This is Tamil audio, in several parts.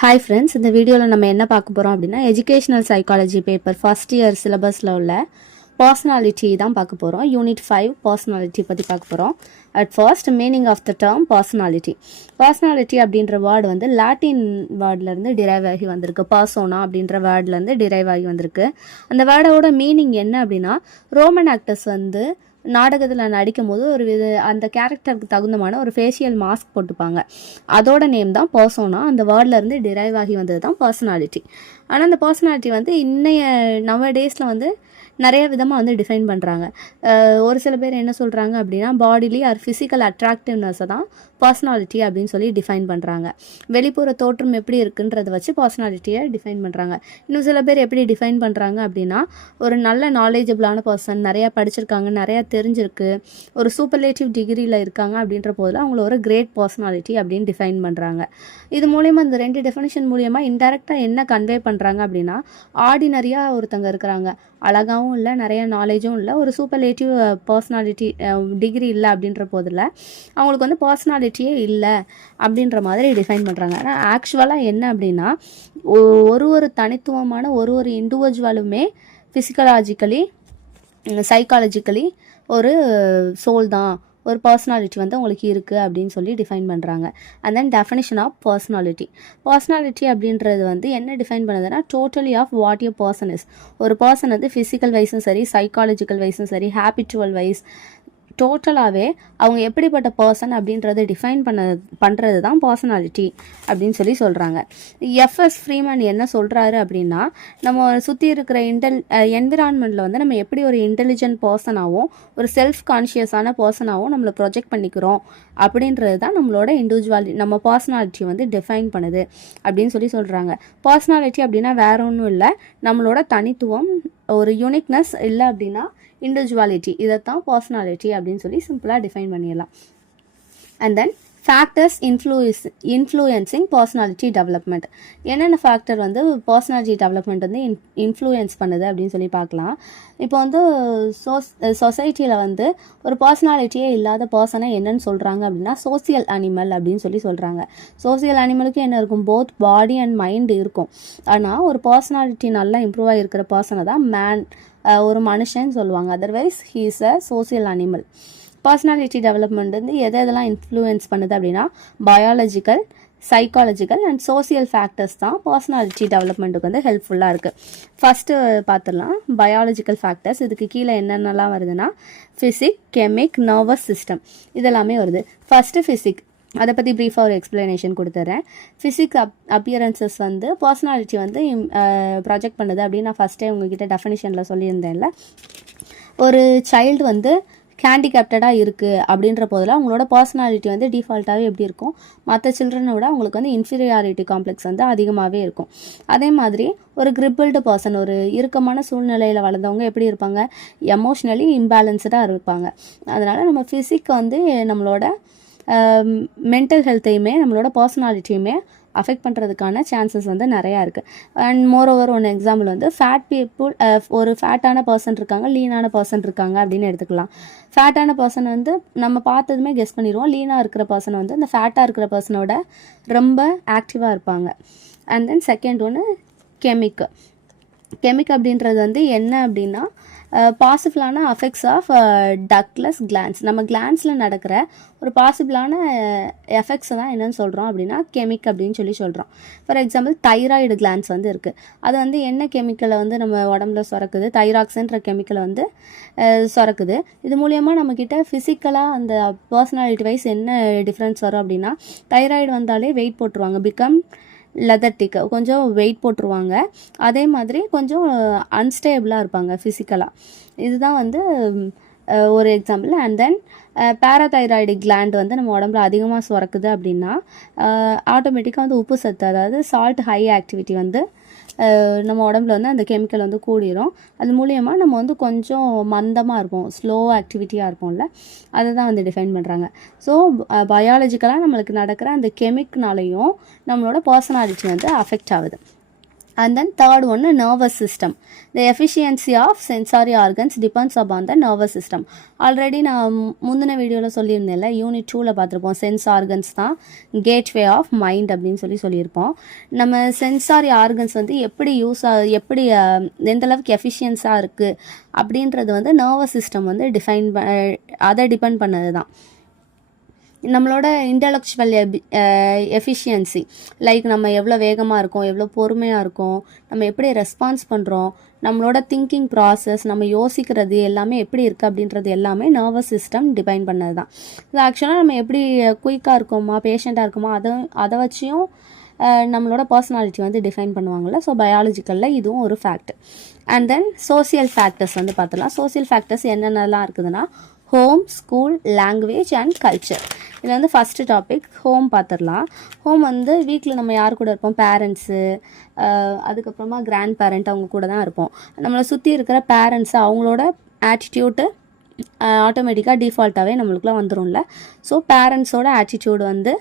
ஹாய் ஃப்ரெண்ட்ஸ், இந்த வீடியோவில் நம்ம என்ன பார்க்க போகிறோம் அப்படின்னா educational psychology paper first year சிலபஸில் உள்ள பர்சனாலிட்டி தான் பார்க்க போகிறோம். யூனிட் 5 பர்சனாலிட்டி பற்றி பார்க்க போகிறோம். At first meaning of the term personality. Personality அப்படின்ற வேர்டு வந்து லாட்டின் வேர்ட்லேருந்து டிரைவ் ஆகி வந்திருக்கு. பர்சோனா அப்படின்ற வேர்ட்லேருந்து டிரைவ் ஆகி வந்திருக்கு. அந்த வேர்டோட மீனிங் என்ன அப்படின்னா, ரோமன் ஆக்டர்ஸ் வந்து நாடகத்தில் நடிக்கும் போது அந்த கேரக்டருக்கு தகுந்தமான ஒரு ஃபேஷியல் மாஸ்க் போட்டுப்பாங்க. அதோட நேம் தான் பர்சோனா. அந்த வேர்ட்லேருந்து டிரைவ் ஆகி வந்தது தான் பர்சனாலிட்டி. ஆனால் அந்த பர்சனாலிட்டி வந்து இன்னைய நவ டேஸில் வந்து நிறைய விதமாக வந்து டிஃபைன் பண்ணுறாங்க. ஒரு சில பேர் என்ன சொல்கிறாங்க அப்படின்னா, பாடிலி ஆர் ஃபிசிக்கல் அட்ராக்டிவ்னஸை தான் பர்சனாலிட்டி அப்படின்னு சொல்லி டிஃபைன் பண்ணுறாங்க. வெளிப்புற தோற்றம் எப்படி இருக்குன்றதை வச்சு பர்சனாலிட்டியை டிஃபைன் பண்ணுறாங்க. இன்னும் சில பேர் எப்படி டிஃபைன் பண்ணுறாங்க அப்படின்னா, ஒரு நல்ல நாலேஜபிளான பர்சன், நிறையா படிச்சிருக்காங்க, நிறையா தெரிஞ்சிருக்கு, ஒரு சூப்பர்லேட்டிவ் டிகிரியில் இருக்காங்க அப்படின்ற போதில் அவங்கள ஒரு கிரேட் பர்சனாலிட்டி அப்படின்னு டிஃபைன் பண்ணுறாங்க. இது மூலயமா இந்த ரெண்டு டெஃபினிஷன் மூலயமா இன்டெரக்டாக என்ன கன்வே பண்ணுறாங்க அப்படின்னா, ஆர்டினரியாக ஒருத்தங்க இருக்கிறாங்க, அழகாகவும் இல்லை, நிறைய நாலேஜும் இல்லை, ஒரு சூப்பர்லேட்டிவ் பர்சனாலிட்டி டிகிரி இல்லை அப்படின்ற போதில் அவங்களுக்கு வந்து பர்சனாலிட்டியே இல்லை அப்படின்ற மாதிரி டிஃபைன் பண்ணுறாங்க. ஆனால் ஆக்சுவலாக என்ன அப்படின்னா, ஒரு தனித்துவமான ஒரு இண்டிவிஜுவலுமே ஃபிசிக்கலாஜிக்கலி சைக்காலஜிக்கலி ஒரு சோல் தான், ஒரு பர்சனாலிட்டி வந்து உங்களுக்கு இருக்குது அப்படின்னு சொல்லி டிஃபைன் பண்ணுறாங்க. And then definition of personality அப்படின்றது வந்து என்ன டிஃபைன் பண்ணுதுன்னா, totally of what a person is. ஒரு பர்சன் வந்து ஃபிசிக்கல் வைஸும் சரி, சைக்காலஜிக்கல் வைஸும் சரி, ஹேபிச்சுவல் வைஸ், டோட்டலாகவே அவங்க எப்படிப்பட்ட பர்சன் அப்படின்றத டிஃபைன் பண்ணுறது தான் பர்சனாலிட்டி அப்படின்னு சொல்லி சொல்கிறாங்க. எஃப்எஸ் ஃப்ரீமன் என்ன சொல்கிறாரு அப்படின்னா, நம்ம சுற்றி இருக்கிற என்விரான்மெண்ட்டில் வந்து நம்ம எப்படி ஒரு இன்டெலிஜென்ட் பர்சனாகவும் ஒரு செல்ஃப் கான்ஷியஸான பர்சனாகவும் நம்மளை ப்ரொஜெக்ட் பண்ணிக்கிறோம் அப்படின்றது தான் நம்மளோட நம்ம பர்சனாலிட்டி வந்து டிஃபைன் பண்ணுது அப்படின்னு சொல்லி சொல்கிறாங்க. பர்சனாலிட்டி அப்படின்னா வேற ஒன்றும் இல்லை, நம்மளோட தனித்துவம், ஒரு யூனிக்னஸ் இல்லை அப்படின்னா இண்டிவிஜுவாலிட்டி. இதைத்தான் பர்சனாலிட்டி அப்படின்னு சொல்லி சிம்பிளாக டிஃபைன் பண்ணிடலாம். And then factors influencing personality development. என்னென்ன ஃபேக்டர் வந்து பர்சனாலிட்டி டெவலப்மெண்ட் வந்து இன்ஃப்ளூயன்ஸ் பண்ணுது அப்படின்னு சொல்லி பார்க்கலாம். இப்போ வந்து சொசைட்டியில் வந்து ஒரு பர்சனாலிட்டியே இல்லாத பர்சனை என்னன்னு சொல்கிறாங்க அப்படின்னா, சோசியல் அனிமல் அப்படின்னு சொல்லி சொல்கிறாங்க. சோசியல் அனிமலுக்கு என்ன இருக்கும், போத் பாடி அண்ட் மைண்ட் இருக்கும். ஆனால் ஒரு பர்சனாலிட்டி நல்லா இம்ப்ரூவ் ஆகிருக்கிற பர்சனை தான் மேன், ஒரு மனுஷன் சொல்லுவாங்க. Otherwise he is a social animal. Personality development வந்து எதெல்லாம் இன்ஃப்ளூயன்ஸ் பண்ணுது அப்படின்னா, biological, psychological and social factors தான் பர்சனாலிட்டி டெவலப்மெண்ட்டுக்கு வந்து ஹெல்ப்ஃபுல்லாக இருக்குது. ஃபஸ்ட்டு பார்த்துடலாம் பயாலஜிக்கல் ஃபேக்டர்ஸ். இதுக்கு கீழே என்னென்னலாம் வருதுன்னா, ஃபிசிக், கெமிக், நர்வஸ் சிஸ்டம் இதெல்லாமே வருது. ஃபஸ்ட்டு ஃபிசிக், அதை பற்றி ப்ரீஃபாக ஒரு எக்ஸ்ப்ளனேஷன் கொடுத்துட்றேன். ஃபிசிக் அப்பியரன்சஸ் வந்து பர்சனாலிட்டி வந்து ப்ராஜெக்ட் பண்ணுது அப்படின்னு நான் ஃபஸ்ட்டே உங்ககிட்ட டெஃபினிஷனில் சொல்லியிருந்தேன்ல. ஒரு சைல்டு வந்து ஹேண்டிகேப்டடாக இருக்குது அப்படின்ற போதில் அவங்களோட பர்சனாலிட்டி வந்து டிஃபால்ட்டாகவே எப்படி இருக்கும், மற்ற சில்ட்ரனை விட அவங்களுக்கு வந்து இன்ஃபீரியாரிட்டி காம்ப்ளெக்ஸ் வந்து அதிகமாகவே இருக்கும். அதே மாதிரி ஒரு கிரிப்பிள்டு பர்சன், ஒரு இறுக்கமான சூழ்நிலையில் வளர்ந்தவங்க எப்படி இருப்பாங்க, எமோஷ்னலி இம்பேலன்ஸ்டாக இருப்பாங்க. அதனால் நம்ம ஃபிசிக் வந்து நம்மளோட மென்டல் ஹெல்த்தையுமே நம்மளோட பர்சனாலிட்டியுமே அஃபெக்ட் பண்ணுறதுக்கான சான்சஸ் வந்து நிறையா இருக்குது. அண்ட் மோரோவர் ஒன்று எக்ஸாம்பிள் வந்து ஃபேட் பீப்புள், ஒரு ஃபேட்டான பர்சன் இருக்காங்க, லீனான பர்சன் இருக்காங்க அப்படின்னு எடுத்துக்கலாம். ஃபேட்டான பர்சன் வந்து நம்ம பார்த்ததுமே கெஸ் பண்ணிடுவோம், லீனாக இருக்கிற பர்சன் வந்து அந்த ஃபேட்டாக இருக்கிற பர்சனோட ரொம்ப ஆக்டிவாக இருப்பாங்க. அண்ட் தென் செகண்ட் ஒன்று கெமிக் அப்படின்றது வந்து என்ன அப்படின்னா, பாசிபிளான அஃபெக்ட்ஸ் ஆஃப் டக்லஸ் கிளான்ஸ். நம்ம கிளான்ஸில் நடக்கிற ஒரு பாசிபிளான எஃபெக்ட்ஸை தான் என்னென்னு சொல்கிறோம் அப்படின்னா கெமிக் அப்படின்னு சொல்லி சொல்கிறோம். ஃபார் எக்ஸாம்பிள் தைராய்டு கிளான்ஸ் வந்து இருக்குது. அது வந்து என்ன கெமிக்கலை வந்து நம்ம உடம்புல சுரக்குது, தைராக்ஸ்ன்ற கெமிக்கலை வந்து சுரக்குது. இது மூலயமா நம்மக்கிட்ட ஃபிசிக்கலாக அந்த பர்சனாலிட்டி வைஸ் என்ன டிஃப்ரென்ஸ் வரும் அப்படின்னா, தைராய்டு வந்தாலே வெயிட் போட்டுருவாங்க, பிகம் லெதர்டிக்கு, கொஞ்சம் வெயிட் போட்டுருவாங்க. அதே மாதிரி கொஞ்சம் அன்ஸ்டேபிளாக இருப்பாங்க ஃபிசிக்கலாக. இதுதான் வந்து ஒரு example. And then parathyroid gland வந்து நம்ம உடம்புல அதிகமாக சுரக்குது அப்படின்னா ஆட்டோமேட்டிக்காக வந்து உப்பு சத்து, அதாவது சால்ட் ஹை ஆக்டிவிட்டி வந்து நம்ம உடம்புல வந்து அந்த கெமிக்கல் வந்து கூடிரும். அது மூலயமா நம்ம வந்து கொஞ்சம் மந்தமாக இருப்போம், ஸ்லோ ஆக்டிவிட்டியாக இருப்போம்ல, அதை தான் வந்து டிஃபைன் பண்ணுறாங்க. ஸோ பயாலஜிக்கலாக நம்மளுக்கு நடக்கிற அந்த கெமிக்னாலையும் நம்மளோட பர்சனாலிட்டி வந்து அஃபெக்ட் ஆகுது. And then third one, nervous system. The efficiency of sensory organs depends upon the nervous system. Already நான் முந்தின வீடியோவில் சொல்லியிருந்தேன்ல, யூனிட் 2ல் பார்த்துருப்போம். சென்ஸ் ஆர்கன்ஸ் தான் கேட்வே ஆஃப் மைண்ட் அப்படின்னு சொல்லியிருப்போம். நம்ம சென்சாரி ஆர்கன்ஸ் வந்து எப்படி எப்படி எந்தளவுக்கு எஃபிஷியன்ஸாக இருக்குது அப்படின்றது வந்து நர்வஸ் சிஸ்டம் வந்து அதை டிபெண்ட் பண்ணது தான். நம்மளோட இன்டலெக்சுவல் எஃபிஷியன்சி, லைக் நம்ம எவ்வளோ வேகமாக இருக்கோம், எவ்வளோ பொறுமையாக இருக்கோம், நம்ம எப்படி ரெஸ்பான்ஸ் பண்ணுறோம், நம்மளோட திங்கிங் ப்ராசஸ், நம்ம யோசிக்கிறது எல்லாமே எப்படி இருக்குது அப்படின்றது எல்லாமே நர்வஸ் சிஸ்டம் டிபைன் பண்ணது தான். ஸோ ஆக்சுவலாக நம்ம எப்படி குயிக்காக இருக்கோமா, பேஷண்ட்டாக இருக்கோமா, அதை வச்சியும் நம்மளோட பர்சனாலிட்டி வந்து டிஃபைன் பண்ணுவாங்கள்ல. ஸோ பயாலஜிக்கலில் இதுவும் ஒரு fact. And then social factors வந்து பார்த்துலாம். சோசியல் ஃபேக்டர்ஸ் என்னென்னலாம் இருக்குதுன்னா home, school, language and culture. இதில் வந்து ஃபஸ்ட்டு டாபிக் ஹோம் பார்த்துடலாம். ஹோம் வந்து வீட்டில் நம்ம யார் கூட இருப்போம், பேரண்ட்ஸு, அதுக்கப்புறமா கிராண்ட் பேரண்ட், அவங்க கூட தான் இருப்போம். நம்மளை சுற்றி இருக்கிற பேரண்ட்ஸு அவங்களோட ஆட்டிடியூட்டு ஆட்டோமேட்டிக்காக டிஃபால்ட்டாகவே நம்மளுக்குலாம் வந்துடும்ல. ஸோ பேரண்ட்ஸோட ஆட்டிடியூடு வந்து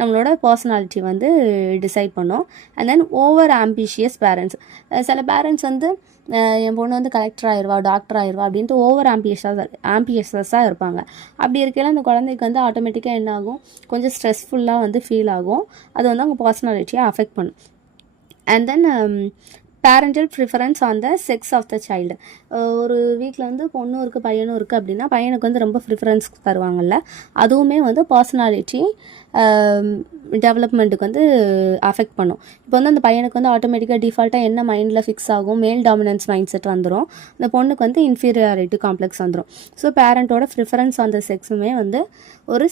நம்மளோட பர்சனாலிட்டி வந்து டிசைட் பண்ணோம். And then over ambitious parents. சில பேரண்ட்ஸ் வந்து என் பொண்ணு வந்து கலெக்டர் ஆயிடுவா, டாக்டர் ஆயிடுவா அப்படின்ட்டு ஓவர் ஆம்பியஸஸாக இருப்பாங்க. அப்படி இருக்கையில் அந்த குழந்தைக்கு வந்து ஆட்டோமேட்டிக்காக என்ன ஆகும், கொஞ்சம் ஸ்ட்ரெஸ்ஃபுல்லாக வந்து ஃபீல் ஆகும். அது வந்து அவங்க பர்சனாலிட்டியை அஃபெக்ட் பண்ணும். And then parental preference on the sex of the child. ஒரு வீட்டில் வந்து பொண்ணும் இருக்குது பையனும் இருக்குது அப்படின்னா பையனுக்கு வந்து ரொம்ப ப்ரிஃபரன்ஸ் தருவாங்கள்ல, அதுவுமே வந்து பர்சனாலிட்டி டெவலப்மெண்ட்டுக்கு வந்து அஃபெக்ட் பண்ணும். இப்போ வந்து அந்த பையனுக்கு வந்து ஆட்டோமேட்டிக்காக டிஃபால்ட்டாக என்ன மைண்டில் ஃபிக்ஸ் ஆகும், மேல் டாமினன்ஸ் மைண்ட் செட் வந்துடும். அந்த பொண்ணுக்கு வந்து இன்ஃபீரியாரிட்டி காம்ப்ளெக்ஸ் வந்துடும். ஸோ பேரண்ட்டோட ப்ரிஃபரன்ஸ் ஆன் த செக்ஸுமே வந்து ஒரு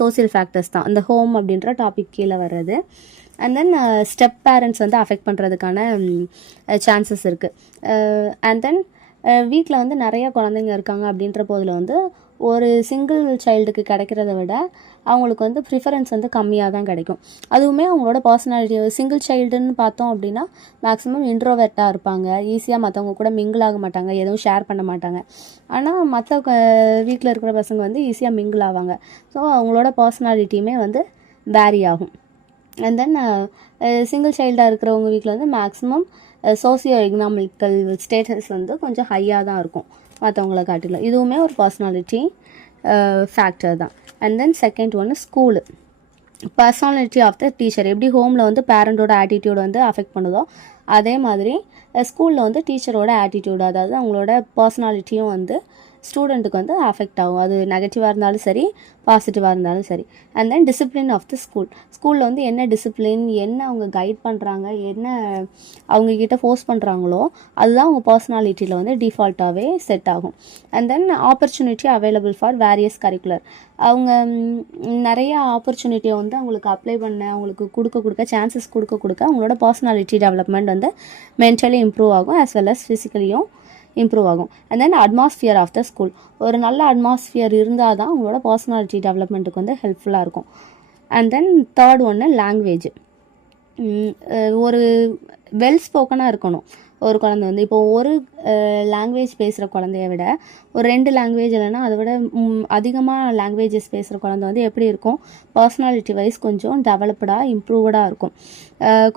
சோசியல் ஃபேக்டர்ஸ் தான், அந்த ஹோம் அப்படின்ற டாபிக் கீழே வர்றது. அண்ட் தென் ஸ்டெப் பேரண்ட்ஸ் வந்து அஃபெக்ட் பண்ணுறதுக்கான சான்சஸ் இருக்குது. அண்ட் தென் வீட்டில் வந்து நிறைய குழந்தைங்க இருக்காங்க அப்படின்ற போதில் வந்து ஒரு சிங்கிள் சைல்டுக்கு கிடைக்கிறத விட அவங்களுக்கு வந்து ப்ரிஃபரன்ஸ் வந்து கம்மியாக தான் கிடைக்கும். அதுவுமே அவங்களோட பர்சனாலிட்டி, சிங்கிள் சைல்டுன்னு பார்த்தோம் அப்படின்னா மேக்ஸிமம் இன்ட்ரோவெர்ட்டாக இருப்பாங்க, ஈஸியாக மற்றவங்க கூட மிங்கிள் ஆக மாட்டாங்க, எதுவும் ஷேர் பண்ண மாட்டாங்க. ஆனால் மற்ற வீட்டில் இருக்கிற பசங்க வந்து ஈஸியாக மிங்கிள் ஆவாங்க. ஸோ அவங்களோட பர்சனாலிட்டியுமே வந்து வேரி ஆகும். அண்ட் தென் சிங்கிள் சைல்டாக இருக்கிறவங்க வீட்டில் வந்து மேக்ஸிமம் சோசியோ எக்கனாமிக்கல் ஸ்டேட்டஸ் வந்து கொஞ்சம் ஹையாக தான் இருக்கும் மற்றவங்கள காட்டிலும். இதுவுமே ஒரு பர்சனாலிட்டி ஃபேக்டர் தான். அண்ட் தென் செகண்ட் ஒன்று school. Personality of the teacher. எப்படி ஹோமில் வந்து பேரண்டோட ஆட்டிடியூட் வந்து அஃபெக்ட் பண்ணுதோ அதே மாதிரி ஸ்கூலில் வந்து டீச்சரோட ஆட்டிடியூடு, அதாவது அவங்களோட பர்சனாலிட்டியும் வந்து ஸ்டூடெண்ட்டுக்கு வந்து அஃபெக்ட் ஆகும். அது நெகட்டிவாக இருந்தாலும் சரி, பாசிட்டிவாக இருந்தாலும் சரி. And then discipline of the ஸ்கூலில் வந்து என்ன டிசிப்ளின், என்ன அவங்க கைட் பண்ணுறாங்க, என்ன அவங்கக்கிட்ட ஃபோர்ஸ் பண்ணுறாங்களோ அதுதான் அவங்க பர்சனாலிட்டியில் வந்து டிஃபால்ட்டாகவே செட் ஆகும். And then opportunity available for various curricular. அவங்க நிறைய ஆப்பர்ச்சுனிட்டியை வந்து அவங்களுக்கு அப்ளை பண்ண, அவங்களுக்கு கொடுக்க சான்சஸ் கொடுக்க அவங்களோட பர்சனாலிட்டி டெவலப்மெண்ட் வந்து மென்டலி இம்ப்ரூவ் ஆகும், ஆஸ் வெல் அஸ் ஃபிசிக்கலியும் இம்ப்ரூவ் ஆகும். And then atmosphere of the school. ஒரு நல்ல அட்மாஸ்ஃபியர் இருந்தால் தான் அவங்களோட பர்சனாலிட்டி டெவலப்மெண்ட்டுக்கு வந்து ஹெல்ப்ஃபுல்லாக இருக்கும். அண்ட் தென் தேர்ட் ஒன்று லாங்குவேஜ். ஒரு வெல் ஸ்போக்கனாக இருக்கணும் ஒரு குழந்தை வந்து. இப்போது ஒரு லாங்குவேஜ் பேசுகிற குழந்தைய விட ஒரு 2 லாங்குவேஜ் இல்லைன்னா அதை விட அதிகமாக லாங்குவேஜஸ் பேசுகிற குழந்தை வந்து எப்படி இருக்கும், பர்சனாலிட்டி வைஸ் கொஞ்சம் டெவலப்டாக இம்ப்ரூவ்டாக இருக்கும்.